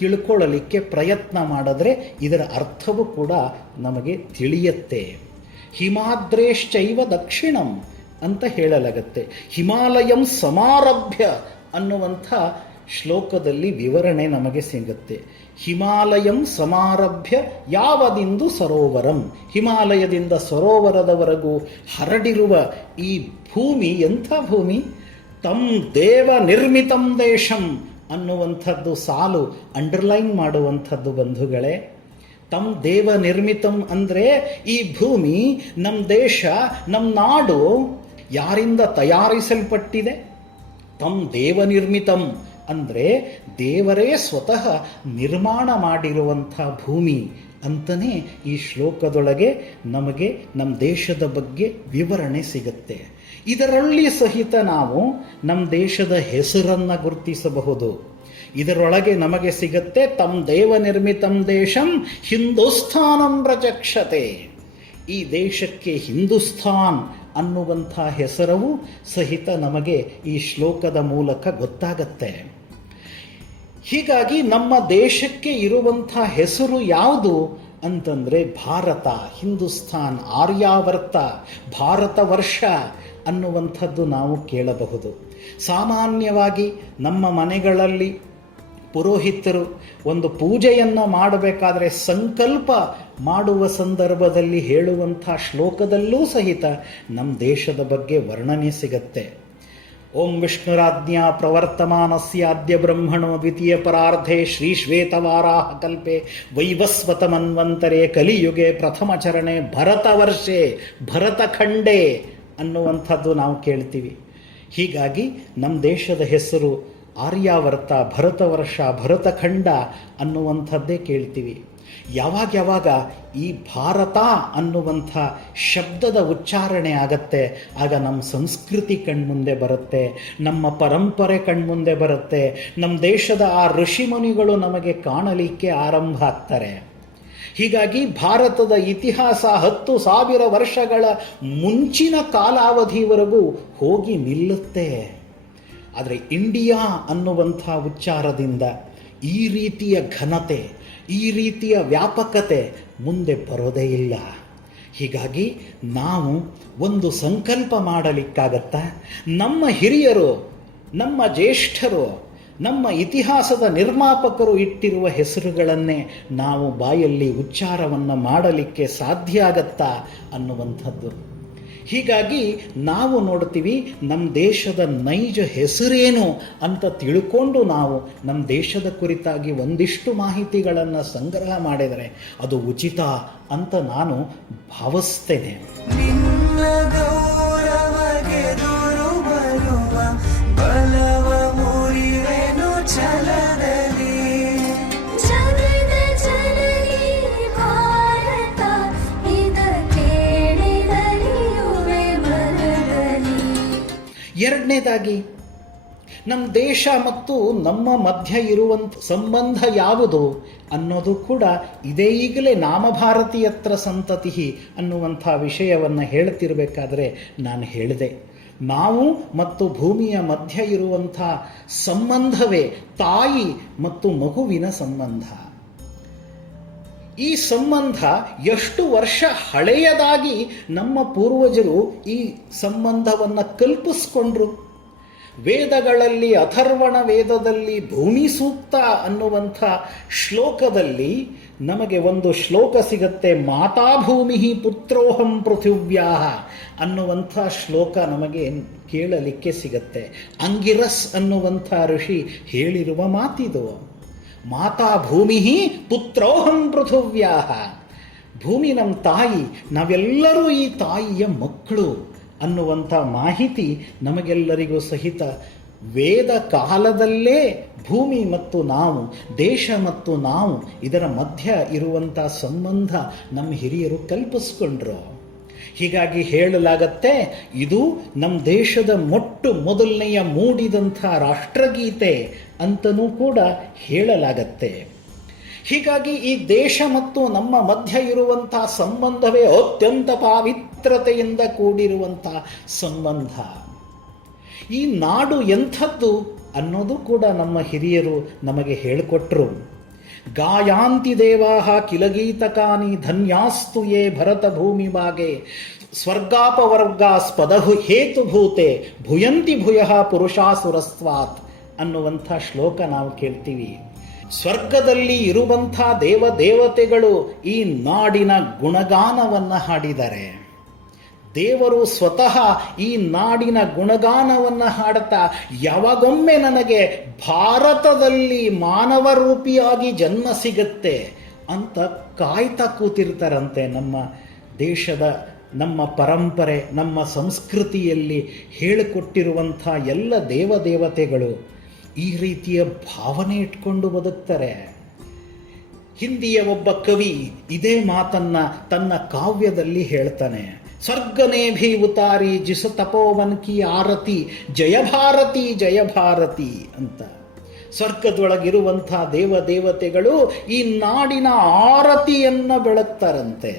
ತಿಳ್ಕೊಳ್ಳಲಿಕ್ಕೆ ಪ್ರಯತ್ನ ಮಾಡಿದ್ರೆ ಇದರ ಅರ್ಥವೂ ಕೂಡ ನಮಗೆ ತಿಳಿಯುತ್ತೆ. ಹಿಮಾದ್ರೇಶ್ಚೈವ ದಕ್ಷಿಣಂ ಅಂತ ಹೇಳಲಾಗತ್ತೆ. ಹಿಮಾಲಯಂ ಸಮಾರಭ್ಯ ಅನ್ನುವಂಥ ಶ್ಲೋಕದಲ್ಲಿ ವಿವರಣೆ ನಮಗೆ ಸಿಗುತ್ತೆ. ಹಿಮಾಲಯಂ ಸಮಾರಭ್ಯ ಯಾವದಿಂದು ಸರೋವರಂ, ಹಿಮಾಲಯದಿಂದ ಸರೋವರದವರೆಗೂ ಹರಡಿರುವ ಈ ಭೂಮಿ ಎಂಥ ಭೂಮಿ, ತಂ ದೇವ ನಿರ್ಮಿತಂ ದೇಶಂ ಅನ್ನುವಂಥದ್ದು ಸಾಲು ಅಂಡರ್ಲೈನ್ ಮಾಡುವಂಥದ್ದು ಬಂಧುಗಳೇ. ತಮ್ ದೇವ ನಿರ್ಮಿತಂ ಅಂದರೆ ಈ ಭೂಮಿ, ನಮ್ಮ ದೇಶ, ನಮ್ಮ ನಾಡು ಯಾರಿಂದ ತಯಾರಿಸಲ್ಪಟ್ಟಿದೆ? ತಮ್ ದೇವ ನಿರ್ಮಿತಂ ಅಂದರೆ ದೇವರೇ ಸ್ವತಃ ನಿರ್ಮಾಣ ಮಾಡಿರುವಂಥ ಭೂಮಿ ಅಂತಲೇ ಈ ಶ್ಲೋಕದೊಳಗೆ ನಮಗೆ ನಮ್ಮ ದೇಶದ ಬಗ್ಗೆ ವಿವರಣೆ ಸಿಗುತ್ತೆ. ಇದರಲ್ಲಿ ಸಹಿತ ನಾವು ನಮ್ಮ ದೇಶದ ಹೆಸರನ್ನು ಗುರುತಿಸಬಹುದು. ಇದರೊಳಗೆ ನಮಗೆ ಸಿಗುತ್ತೆ, ತಮ್ ದೇವ ನಿರ್ಮಿತಂ ದೇಶಂ ಹಿಂದೂಸ್ಥಾನಂ ಪ್ರಚಕ್ಷತೆ. ಈ ದೇಶಕ್ಕೆ ಹಿಂದೂಸ್ಥಾನ್ ಅನ್ನುವಂಥ ಹೆಸರವು ಸಹಿತ ನಮಗೆ ಈ ಶ್ಲೋಕದ ಮೂಲಕ ಗೊತ್ತಾಗತ್ತೆ. ಹೀಗಾಗಿ ನಮ್ಮ ದೇಶಕ್ಕೆ ಇರುವಂಥ ಹೆಸರು ಯಾವುದು ಅಂತಂದರೆ ಭಾರತ, ಹಿಂದೂಸ್ಥಾನ್, ಆರ್ಯಾವರ್ತ, ಭಾರತ ವರ್ಷ ಅನ್ನುವಂಥದ್ದು ನಾವು ಕೇಳಬಹುದು. ಸಾಮಾನ್ಯವಾಗಿ ನಮ್ಮ ಮನೆಗಳಲ್ಲಿ ಪುರೋಹಿತರು ಒಂದು ಪೂಜೆಯನ್ನು ಮಾಡಬೇಕಾದ್ರೆ ಸಂಕಲ್ಪ ಮಾಡುವ ಸಂದರ್ಭದಲ್ಲಿ ಹೇಳುವಂಥ ಶ್ಲೋಕದಲ್ಲೂ ಸಹಿತ ನಮ್ಮ ದೇಶದ ಬಗ್ಗೆ ವರ್ಣನೆ ಸಿಗತ್ತೆ. ಓಂ ವಿಷ್ಣುರಾಜ್ಞಾ ಪ್ರವರ್ತಮಾನಸ್ಯಾದ್ಯ ಬ್ರಹ್ಮಣೋ ದ್ವಿತೀಯ ಪರಾರ್ಧೆ ಶ್ರೀ ಶ್ವೇತವಾರಾಹ ಕಲ್ಪೆ ವೈವಸ್ವತ ಮನ್ವಂತರೆ ಕಲಿಯುಗೆ ಪ್ರಥಮ ಚರಣೆ ಭರತವರ್ಷೆ ಭರತಖಂಡೆ ಅನ್ನುವಂಥದ್ದು ನಾವು ಕೇಳ್ತೀವಿ. ಹೀಗಾಗಿ ನಮ್ಮ ದೇಶದ ಹೆಸರು ಆರ್ಯಾವರ್ತ, ಭರತವರ್ಷ, ಭರತಖಂಡ ಅನ್ನುವಂಥದ್ದೇ ಕೇಳ್ತೀವಿ. ಯಾವಾಗ ಈ ಭಾರತ ಅನ್ನುವಂಥ ಶಬ್ದದ ಉಚ್ಚಾರಣೆ ಆಗತ್ತೆ, ಆಗ ನಮ್ಮ ಸಂಸ್ಕೃತಿ ಕಣ್ಮುಂದೆ ಬರುತ್ತೆ, ನಮ್ಮ ಪರಂಪರೆ ಕಣ್ಮುಂದೆ ಬರುತ್ತೆ, ನಮ್ಮ ದೇಶದ ಆ ಋಷಿಮುನಿಗಳು ನಮಗೆ ಕಾಣಲಿಕ್ಕೆ ಆರಂಭ ಆಗ್ತಾರೆ. ಹೀಗಾಗಿ ಭಾರತದ ಇತಿಹಾಸ 10,000 ವರ್ಷಗಳ ಮುಂಚಿನ ಕಾಲಾವಧಿವರೆಗೂ ಹೋಗಿ ನಿಲ್ಲುತ್ತೆ. ಆದರೆ ಇಂಡಿಯಾ ಅನ್ನುವಂಥ ಉಚ್ಚಾರದಿಂದ ಈ ರೀತಿಯ ಘನತೆ, ಈ ರೀತಿಯ ವ್ಯಾಪಕತೆ ಮುಂದೆ ಬರೋದೇ ಇಲ್ಲ. ಹೀಗಾಗಿ ನಾವು ಒಂದು ಸಂಕಲ್ಪ ಮಾಡಲಿಕ್ಕಾಗತ್ತಾ? ನಮ್ಮ ಹಿರಿಯರು, ನಮ್ಮ ಜ್ಯೇಷ್ಠರು, ನಮ್ಮ ಇತಿಹಾಸದ ನಿರ್ಮಾಪಕರು ಇಟ್ಟಿರುವ ಹೆಸರುಗಳನ್ನೇ ನಾವು ಬಾಯಲ್ಲಿ ಉಚ್ಚಾರವನ್ನು ಮಾಡಲಿಕ್ಕೆ ಸಾಧ್ಯ ಆಗತ್ತಾ ಅನ್ನುವಂಥದ್ದು. ಹೀಗಾಗಿ ನಾವು ನೋಡ್ತೀವಿ, ನಮ್ಮ ದೇಶದ ನೈಜ ಹೆಸರೇನು ಅಂತ ತಿಳ್ಕೊಂಡು ನಾವು ನಮ್ಮ ದೇಶದ ಕುರಿತಾಗಿ ಒಂದಿಷ್ಟು ಮಾಹಿತಿಗಳನ್ನು ಸಂಗ್ರಹ ಮಾಡಿದರೆ ಅದು ಉಚಿತ ಅಂತ ನಾನು ಭಾವಿಸ್ತೇನೆ. ಎರಡನೇದಾಗಿ, ನಮ್ಮ ದೇಶ ಮತ್ತು ನಮ್ಮ ಮಧ್ಯ ಇರುವಂಥ ಸಂಬಂಧ ಯಾವುದು ಅನ್ನೋದು ಕೂಡ ಇದೇ ಈಗಲೇ ನಾಮಭಾರತೀಯತ್ರ ಸಂತತಿ ಅನ್ನುವಂಥ ವಿಷಯವನ್ನು ಹೇಳ್ತಿರ್ಬೇಕಾದ್ರೆ ನಾನು ಹೇಳಿದೆ, ನಾವು ಮತ್ತು ಭೂಮಿಯ ಮಧ್ಯ ಇರುವಂಥ ಸಂಬಂಧವೇ ತಾಯಿ ಮತ್ತು ಮಗುವಿನ ಸಂಬಂಧ. ಈ ಸಂಬಂಧ ಎಷ್ಟು ವರ್ಷ ಹಳೆಯದಾಗಿ ನಮ್ಮ ಪೂರ್ವಜರು ಈ ಸಂಬಂಧವನ್ನು ಕಲ್ಪಿಸ್ಕೊಂಡ್ರು. ವೇದಗಳಲ್ಲಿ, ಅಥರ್ವಣ ವೇದದಲ್ಲಿ ಭೂಮಿ ಸೂಕ್ತ ಅನ್ನುವಂಥ ಶ್ಲೋಕದಲ್ಲಿ ನಮಗೆ ಒಂದು ಶ್ಲೋಕ ಸಿಗತ್ತೆ, ಮಾತಾ ಭೂಮಿ ಪುತ್ರೋಹಂ ಪೃಥಿವ್ಯಾ ಅನ್ನುವಂಥ ಶ್ಲೋಕ ನಮಗೆ ಕೇಳಲಿಕ್ಕೆ ಸಿಗತ್ತೆ. ಅಂಗಿರಸ್ ಅನ್ನುವಂಥ ಋಷಿ ಹೇಳಿರುವ ಮಾತಿದು. ಮಾತಾ ಭೂಮಿ ಪುತ್ರೋಹಂ ಪೃಥಿವ್ಯಾ, ಭೂಮಿ ನಮ್ಮ ತಾಯಿ, ನಾವೆಲ್ಲರೂ ಈ ತಾಯಿಯ ಮಕ್ಕಳು ಅನ್ನುವಂಥ ಮಾಹಿತಿ ನಮಗೆಲ್ಲರಿಗೂ ಸಹಿತ ವೇದ ಕಾಲದಲ್ಲೇ ಭೂಮಿ ಮತ್ತು ನಾವು, ದೇಶ ಮತ್ತು ನಾವು, ಇದರ ಮಧ್ಯ ಇರುವಂಥ ಸಂಬಂಧ ನಮ್ಮ ಹಿರಿಯರು ಕಲ್ಪಿಸ್ಕೊಂಡ್ರು. ಹೀಗಾಗಿ ಹೇಳಲಾಗತ್ತೆ, ಇದು ನಮ್ಮ ದೇಶದ ಮೊದಲನೆಯ ಮೂಡಿದಂಥ ರಾಷ್ಟ್ರಗೀತೆ ಅಂತನೂ ಕೂಡ ಹೇಳಲಾಗತ್ತೆ. ಹೀಗಾಗಿ ಈ ದೇಶ ಮತ್ತು ನಮ್ಮ ಮಧ್ಯ ಇರುವಂಥ ಸಂಬಂಧವೇ ಅತ್ಯಂತ ಪಾವಿತ್ರತೆಯಿಂದ ಕೂಡಿರುವಂಥ ಸಂಬಂಧ. ಈ ನಾಡು ಎಂಥದ್ದು ಅನ್ನೋದು ಕೂಡ ನಮ್ಮ ಹಿರಿಯರು ನಮಗೆ ಹೇಳಿಕೊಟ್ರು. ಗಾಯಾಂತಿ ದೇವಾಹ ಕಿಲಗೀತಕಾನಿ ಧನ್ಯಾಸ್ತು ಯೇ ಭರತ ಭೂಮಿ ಬಾಗೆ ಸ್ವರ್ಗಾಪವರ್ಗಾಸ್ಪದಹು ಹೇತುಭೂತೆ ಭುಯಂತಿ ಭೂಯಃ ಪುರುಷಾಸುರಸ್ವಾತ್ ಅನ್ನುವಂಥ ಶ್ಲೋಕ ನಾವು ಕೇಳ್ತೀವಿ. ಸ್ವರ್ಗದಲ್ಲಿ ಇರುವಂಥ ದೇವತೆಗಳು ಈ ನಾಡಿನ ಗುಣಗಾನವನ್ನು ಹಾಡಿದ್ದಾರೆ. ದೇವರು ಸ್ವತಃ ಈ ನಾಡಿನ ಗುಣಗಾನವನ್ನು ಹಾಡುತ್ತಾ, ಯಾವಾಗೊಮ್ಮೆ ನನಗೆ ಭಾರತದಲ್ಲಿ ಮಾನವ ರೂಪಿಯಾಗಿ ಜನ್ಮ ಸಿಗುತ್ತೆ ಅಂತ ಕಾಯ್ತಾ ಕೂತಿರ್ತಾರಂತೆ. ನಮ್ಮ ದೇಶದ, ನಮ್ಮ ಪರಂಪರೆ, ನಮ್ಮ ಸಂಸ್ಕೃತಿಯಲ್ಲಿ ಹೇಳಿಕೊಟ್ಟಿರುವಂಥ ಎಲ್ಲ ದೇವತೆಗಳು ಈ ರೀತಿಯ ಭಾವನೆ ಇಟ್ಕೊಂಡು ಬದುಕ್ತಾರೆ. ಹಿಂದಿಯ ಒಬ್ಬ ಕವಿ ಇದೇ ಮಾತನ್ನ ತನ್ನ ಕಾವ್ಯದಲ್ಲಿ ಹೇಳ್ತಾನೆ. ಸ್ವರ್ಗನೇ ಭೀ ಉತಾರಿ ಜಿಸ ತಪೋವನ್ ಕಿ ಆರತಿ ಜಯ ಭಾರತಿ ಜಯ ಭಾರತಿ ಅಂತ. ಸ್ವರ್ಗದೊಳಗಿರುವಂಥ ದೇವತೆಗಳು ಈ ನಾಡಿನ ಆರತಿಯನ್ನು ಬೆಳಗ್ತಾರಂತೆ.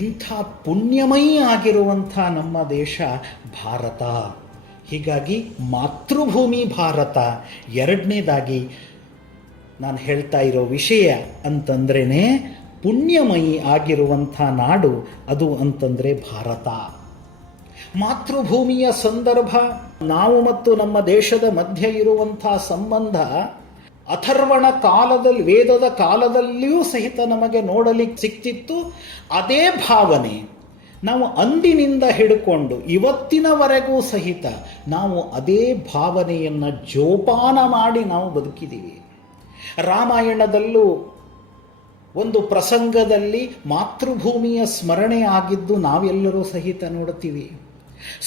ಇಂಥ ಪುಣ್ಯಮಯಿ ಆಗಿರುವಂಥ ನಮ್ಮ ದೇಶ ಭಾರತ. ಹೀಗಾಗಿ ಮಾತೃಭೂಮಿ ಭಾರತ. ಎರಡನೇದಾಗಿ ನಾನು ಹೇಳ್ತಾ ಇರೋ ವಿಷಯ ಅಂತಂದ್ರೇ ಪುಣ್ಯಮಯಿ ಆಗಿರುವಂಥ ನಾಡು ಅದು ಅಂತಂದರೆ ಭಾರತ. ಮಾತೃಭೂಮಿಯ ಸಂದರ್ಭ, ನಾವು ಮತ್ತು ನಮ್ಮ ದೇಶದ ಮಧ್ಯೆ ಇರುವಂಥ ಸಂಬಂಧ ಅಥರ್ವಣ ಕಾಲದಲ್ಲಿ, ವೇದದ ಕಾಲದಲ್ಲಿಯೂ ಸಹಿತ ನಮಗೆ ನೋಡಲಿಕ್ಕೆ ಸಿಕ್ತಿತ್ತು. ಅದೇ ಭಾವನೆ ನಾವು ಅಂದಿನಿಂದ ಹಿಡ್ಕೊಂಡು ಇವತ್ತಿನವರೆಗೂ ಸಹಿತ ನಾವು ಅದೇ ಭಾವನೆಯನ್ನು ಜೋಪಾನ ಮಾಡಿ ನಾವು ಬದುಕಿದ್ದೀವಿ. ರಾಮಾಯಣದಲ್ಲೂ ಒಂದು ಪ್ರಸಂಗದಲ್ಲಿ ಮಾತೃಭೂಮಿಯ ಸ್ಮರಣೆ ಆಗಿದ್ದು ನಾವೆಲ್ಲರೂ ಸಹಿತ ನೋಡುತ್ತೀವಿ.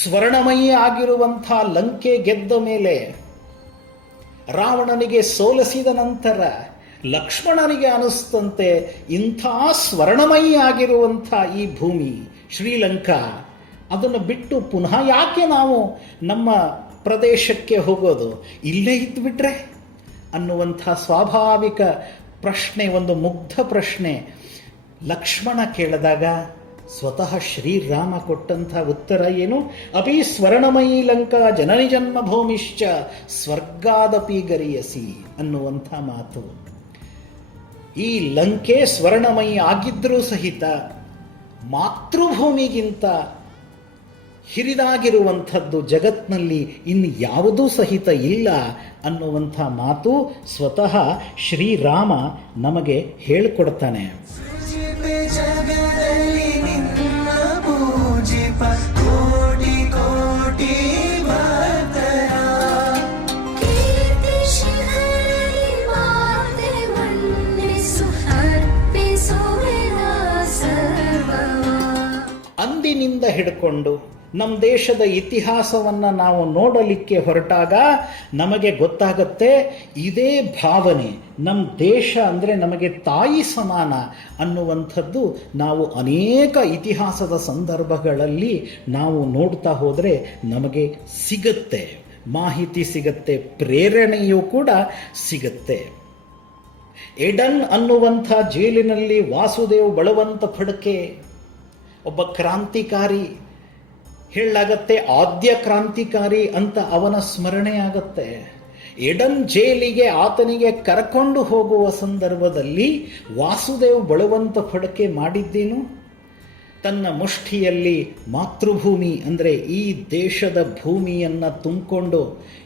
ಸ್ವರ್ಣಮಯಿ ಆಗಿರುವಂಥ ಲಂಕೆ ಗೆದ್ದ ಮೇಲೆ ರಾವಣನಿಗೆ ಸೋಲಿಸಿದ ನಂತರ ಲಕ್ಷ್ಮಣನಿಗೆ ಅನಿಸ್ತಂತೆ, ಇಂಥ ಸ್ವರ್ಣಮಯಿ ಆಗಿರುವಂಥ ಈ ಭೂಮಿ ಶ್ರೀಲಂಕಾ, ಅದನ್ನು ಬಿಟ್ಟು ಪುನಃ ಯಾಕೆ ನಾವು ನಮ್ಮ ಪ್ರದೇಶಕ್ಕೆ ಹೋಗೋದು, ಇಲ್ಲೇ ಇದ್ದುಬಿಟ್ರೆ ಅನ್ನುವಂಥ ಸ್ವಾಭಾವಿಕ ಪ್ರಶ್ನೆ, ಒಂದು ಮುಗ್ಧ ಪ್ರಶ್ನೆ ಲಕ್ಷ್ಮಣ ಕೇಳಿದಾಗ ಸ್ವತಃ ಶ್ರೀರಾಮ ಕೊಟ್ಟಂಥ ಉತ್ತರ ಏನು? ಅಪಿ ಸ್ವರ್ಣಮಯೀ ಲಂಕಾ ಜನನಿ ಜನ್ಮಭೂಮಿಶ್ಚ ಸ್ವರ್ಗಾದಪಿ ಗರಿಯಸಿ ಅನ್ನುವಂಥ ಮಾತು. ಈ ಲಂಕೆ ಸ್ವರ್ಣಮಯಿ ಆಗಿದ್ರೂ ಸಹಿತ ಮಾತೃಭೂಮಿಗಿಂತ ಹಿರಿದಾಗಿರುವಂಥದ್ದು ಜಗತ್ನಲ್ಲಿ ಇನ್ನು ಯಾವುದೂ ಸಹಿತ ಇಲ್ಲ ಅನ್ನುವಂಥ ಮಾತು ಸ್ವತಃ ಶ್ರೀರಾಮ ನಮಗೆ ಹೇಳಿಕೊಡ್ತಾನೆ. ಅಂದಿನಿಂದ ಹಿಡ್ಕೊಂಡು ನಮ್ಮ ದೇಶದ ಇತಿಹಾಸವನ್ನು ನಾವು ನೋಡಲಿಕ್ಕೆ ಹೊರಟಾಗ ನಮಗೆ ಗೊತ್ತಾಗುತ್ತೆ ಇದೇ ಭಾವನೆ. ನಮ್ಮ ದೇಶ ಅಂದರೆ ನಮಗೆ ತಾಯಿ ಸಮಾನ ಅನ್ನುವಂಥದ್ದು ನಾವು ಅನೇಕ ಇತಿಹಾಸದ ಸಂದರ್ಭಗಳಲ್ಲಿ ನಾವು ನೋಡ್ತಾ ಹೋದರೆ ನಮಗೆ ಸಿಗುತ್ತೆ, ಮಾಹಿತಿ ಸಿಗುತ್ತೆ, ಪ್ರೇರಣೆಯೂ ಕೂಡ ಸಿಗುತ್ತೆ. ಎಡನ್ ಅನ್ನುವಂಥ ಜೈಲಿನಲ್ಲಿ ವಾಸುದೇವ್ ಬಳವಂತ ಫಡ್ಕೆ ಒಬ್ಬ ಕ್ರಾಂತಿಕಾರಿ, ಹೇಳಲಾಗತ್ತೆ ಆದ್ಯ ಕ್ರಾಂತಿಕಾರಿ ಅಂತ ಅವನ ಸ್ಮರಣೆ ಆಗತ್ತೆ. ಎಡನ್ ಜೈಲಿಗೆ ಆತನಿಗೆ ಕರ್ಕೊಂಡು ಹೋಗುವ ಸಂದರ್ಭದಲ್ಲಿ ವಾಸುದೇವ್ ಬಳವಂತ ಫಡ್ಕೆ ಮಾಡಿದ್ದೇನು? ತನ್ನ ಮುಷ್ಟಿಯಲ್ಲಿ ಮಾತೃಭೂಮಿ ಅಂದರೆ ಈ ದೇಶದ ಭೂಮಿಯನ್ನು ತುಂಬಿಕೊಂಡು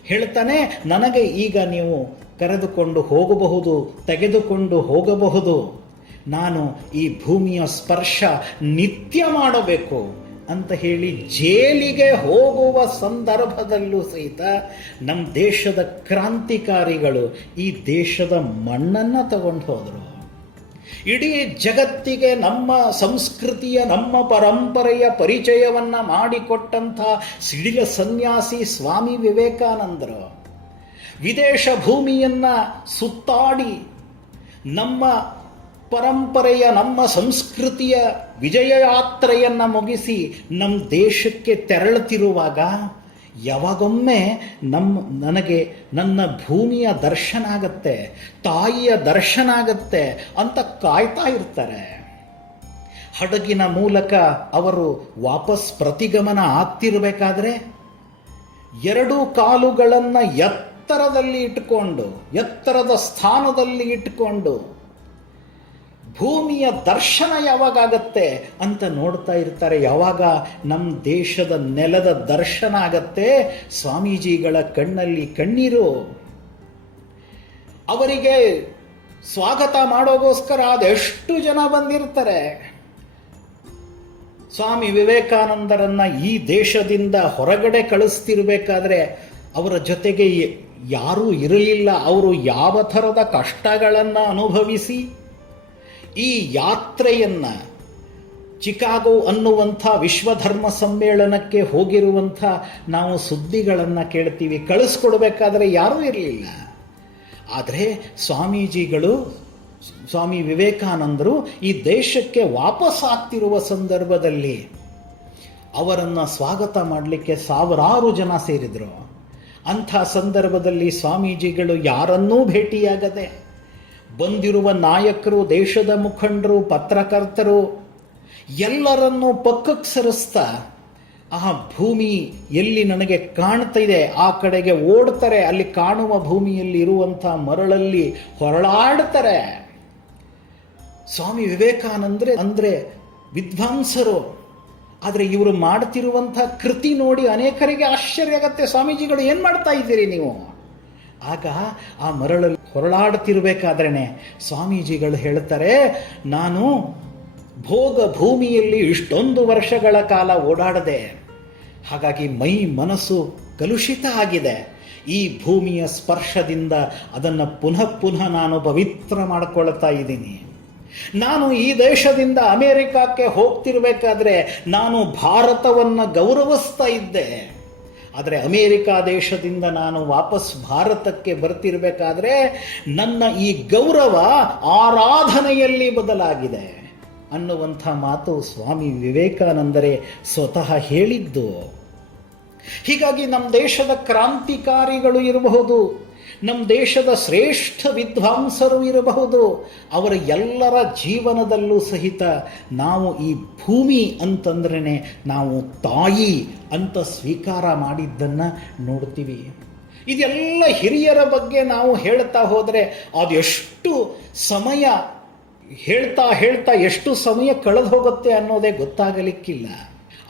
ಹೇಳ್ತಾನೆ, ನನಗೆ ಈಗ ನೀವು ಕರೆದುಕೊಂಡು ಹೋಗಬಹುದು, ತೆಗೆದುಕೊಂಡು ಹೋಗಬಹುದು, ನಾನು ಈ ಭೂಮಿಯ ಸ್ಪರ್ಶ ನಿತ್ಯ ಮಾಡಬೇಕು ಅಂತ ಹೇಳಿ ಜೈಲಿಗೆ ಹೋಗುವ ಸಂದರ್ಭದಲ್ಲೂ ಸಹಿತ ನಮ್ಮ ದೇಶದ ಕ್ರಾಂತಿಕಾರಿಗಳು ಈ ದೇಶದ ಮಣ್ಣನ್ನು ತಗೊಂಡು ಹೋದರು. ಇಡೀ ಜಗತ್ತಿಗೆ ನಮ್ಮ ಸಂಸ್ಕೃತಿಯ, ನಮ್ಮ ಪರಂಪರೆಯ ಪರಿಚಯವನ್ನು ಮಾಡಿಕೊಟ್ಟಂಥ ಸಿಡಿಲ ಸನ್ಯಾಸಿ ಸ್ವಾಮಿ ವಿವೇಕಾನಂದರು ವಿದೇಶ ಭೂಮಿಯನ್ನು ಸುತ್ತಾಡಿ ನಮ್ಮ ಪರಂಪರೆಯ, ನಮ್ಮ ಸಂಸ್ಕೃತಿಯ ವಿಜಯ ಯಾತ್ರೆಯನ್ನು ಮುಗಿಸಿ ನಮ್ಮ ದೇಶಕ್ಕೆ ತೆರಳುತ್ತಿರುವಾಗ ಯಾವಾಗೊಮ್ಮೆ ನನಗೆ ನನ್ನ ಭೂಮಿಯ ದರ್ಶನ ಆಗತ್ತೆ, ತಾಯಿಯ ದರ್ಶನ ಆಗತ್ತೆ ಅಂತ ಕಾಯ್ತಾ ಇರ್ತಾರೆ. ಹಡಗಿನ ಮೂಲಕ ಅವರು ವಾಪಸ್ ಪ್ರತಿಗಮನ ಆಗ್ತಿರಬೇಕಾದ್ರೆ ಎರಡೂ ಕಾಲುಗಳನ್ನು ಎತ್ತರದಲ್ಲಿ ಇಟ್ಟುಕೊಂಡು, ಎತ್ತರದ ಸ್ಥಾನದಲ್ಲಿ ಇಟ್ಟುಕೊಂಡು ಭೂಮಿಯ ದರ್ಶನ ಯಾವಾಗತ್ತೆ ಅಂತ ನೋಡ್ತಾ ಇರ್ತಾರೆ. ಯಾವಾಗ ನಮ್ಮ ದೇಶದ ನೆಲದ ದರ್ಶನ ಆಗತ್ತೆ, ಸ್ವಾಮೀಜಿಗಳ ಕಣ್ಣಲ್ಲಿ ಕಣ್ಣೀರು. ಅವರಿಗೆ ಸ್ವಾಗತ ಮಾಡೋಗೋಸ್ಕರ ಅದೆಷ್ಟು ಜನ ಬಂದಿರ್ತಾರೆ. ಸ್ವಾಮಿ ವಿವೇಕಾನಂದರನ್ನ ಈ ದೇಶದಿಂದ ಹೊರಗಡೆ ಕಳಿಸ್ತಿರ್ಬೇಕಾದ್ರೆ ಅವರ ಜೊತೆಗೆ ಯಾರೂ ಇರಲಿಲ್ಲ. ಅವರು ಯಾವ ಥರದ ಕಷ್ಟಗಳನ್ನು ಅನುಭವಿಸಿ ಈ ಯಾತ್ರೆಯನ್ನು ಚಿಕಾಗೋ ಅನ್ನುವಂಥ ವಿಶ್ವಧರ್ಮ ಸಮ್ಮೇಳನಕ್ಕೆ ಹೋಗಿರುವಂಥ ನಾವು ಸುದ್ದಿಗಳನ್ನು ಕೇಳ್ತೀವಿ. ಕಳಿಸ್ಕೊಡ್ಬೇಕಾದ್ರೆ ಯಾರೂ ಇರಲಿಲ್ಲ. ಆದರೆ ಸ್ವಾಮೀಜಿಗಳು, ಸ್ವಾಮಿ ವಿವೇಕಾನಂದರು ಈ ದೇಶಕ್ಕೆ ವಾಪಸ್ ಆಗ್ತಿರುವ ಸಂದರ್ಭದಲ್ಲಿ ಅವರನ್ನು ಸ್ವಾಗತ ಮಾಡಲಿಕ್ಕೆ ಸಾವಿರಾರು ಜನ ಸೇರಿದರು. ಅಂಥ ಸಂದರ್ಭದಲ್ಲಿ ಸ್ವಾಮೀಜಿಗಳು ಯಾರನ್ನೂ ಭೇಟಿಯಾಗದೆ ಬಂದಿರುವ ನಾಯಕರು, ದೇಶದ ಮುಖಂಡರು, ಪತ್ರಕರ್ತರು ಎಲ್ಲರನ್ನೂ ಪಕ್ಕಕ್ಕೆ ಸರಿಸ್ತಾ ಆ ಭೂಮಿ ಎಲ್ಲಿ ನನಗೆ ಕಾಣ್ತಿದೆ ಆ ಕಡೆಗೆ ಓಡ್ತಾರೆ. ಅಲ್ಲಿ ಕಾಣುವ ಭೂಮಿಯಲ್ಲಿ ಇರುವಂಥ ಮರಳಲ್ಲಿ ಹೊರಳಾಡ್ತಾರೆ. ಸ್ವಾಮಿ ವಿವೇಕಾನಂದ್ರೆ ಅಂದರೆ ವಿದ್ವಾಂಸರು, ಆದರೆ ಇವರು ಮಾಡ್ತಿರುವಂಥ ಕೃತಿ ನೋಡಿ ಅನೇಕರಿಗೆ ಆಶ್ಚರ್ಯ ಆಗತ್ತೆ. ಸ್ವಾಮೀಜಿಗಳು ಏನು ಮಾಡ್ತಾ ಇದ್ದೀರಿ ನೀವು? ಆಗ ಆ ಮರಳಲ್ಲಿ ಹೊರಳಾಡ್ತಿರ್ಬೇಕಾದ್ರೇ ಸ್ವಾಮೀಜಿಗಳು ಹೇಳ್ತಾರೆ, ನಾನು ಭೋಗ ಭೂಮಿಯಲ್ಲಿ ಇಷ್ಟೊಂದು ವರ್ಷಗಳ ಕಾಲ ಓಡಾಡದೆ, ಹಾಗಾಗಿ ಮೈ ಮನಸ್ಸು ಕಲುಷಿತ ಆಗಿದೆ. ಈ ಭೂಮಿಯ ಸ್ಪರ್ಶದಿಂದ ಅದನ್ನು ಪುನಃ ನಾನು ಪವಿತ್ರ ಮಾಡಿಕೊಳ್ತಾ ಇದ್ದೀನಿ. ನಾನು ಈ ದೇಶದಿಂದ ಅಮೇರಿಕಕ್ಕೆ ಹೋಗ್ತಿರ್ಬೇಕಾದ್ರೆ ನಾನು ಭಾರತವನ್ನು ಗೌರವಿಸ್ತಾ ಇದ್ದೆ. ಆದರೆ ಅಮೇರಿಕಾ ದೇಶದಿಂದ ನಾನು ವಾಪಸ್ ಭಾರತಕ್ಕೆ ಬರ್ತಿರ್ಬೇಕಾದ್ರೆ ನನ್ನ ಈ ಗೌರವ ಆರಾಧನೆಯಲ್ಲಿ ಬದಲಾಗಿದೆ ಅನ್ನುವಂಥ ಮಾತು ಸ್ವಾಮಿ ವಿವೇಕಾನಂದರೇ ಸ್ವತಃ ಹೇಳಿದ್ದು. ಹೀಗಾಗಿ ನಮ್ಮ ದೇಶದ ಕ್ರಾಂತಿಕಾರಿಗಳು ಇರಬಹುದು, ನಮ್ಮ ದೇಶದ ಶ್ರೇಷ್ಠ ವಿದ್ವಾಂಸರು ಇರಬಹುದು, ಅವರ ಎಲ್ಲರ ಜೀವನದಲ್ಲೂ ಸಹಿತ ನಾವು ಈ ಭೂಮಿ ಅಂತಂದ್ರೇ ನಾವು ತಾಯಿ ಅಂತ ಸ್ವೀಕಾರ ಮಾಡಿದ್ದನ್ನು ನೋಡ್ತೀವಿ. ಇದೆಲ್ಲ ಹಿರಿಯರ ಬಗ್ಗೆ ನಾವು ಹೇಳ್ತಾ ಹೋದರೆ ಅದೆಷ್ಟು ಸಮಯ ಹೇಳ್ತಾ ಎಷ್ಟು ಸಮಯ ಕಳೆದು ಹೋಗುತ್ತೆ ಅನ್ನೋದೇ ಗೊತ್ತಾಗಲಿಕ್ಕಿಲ್ಲ.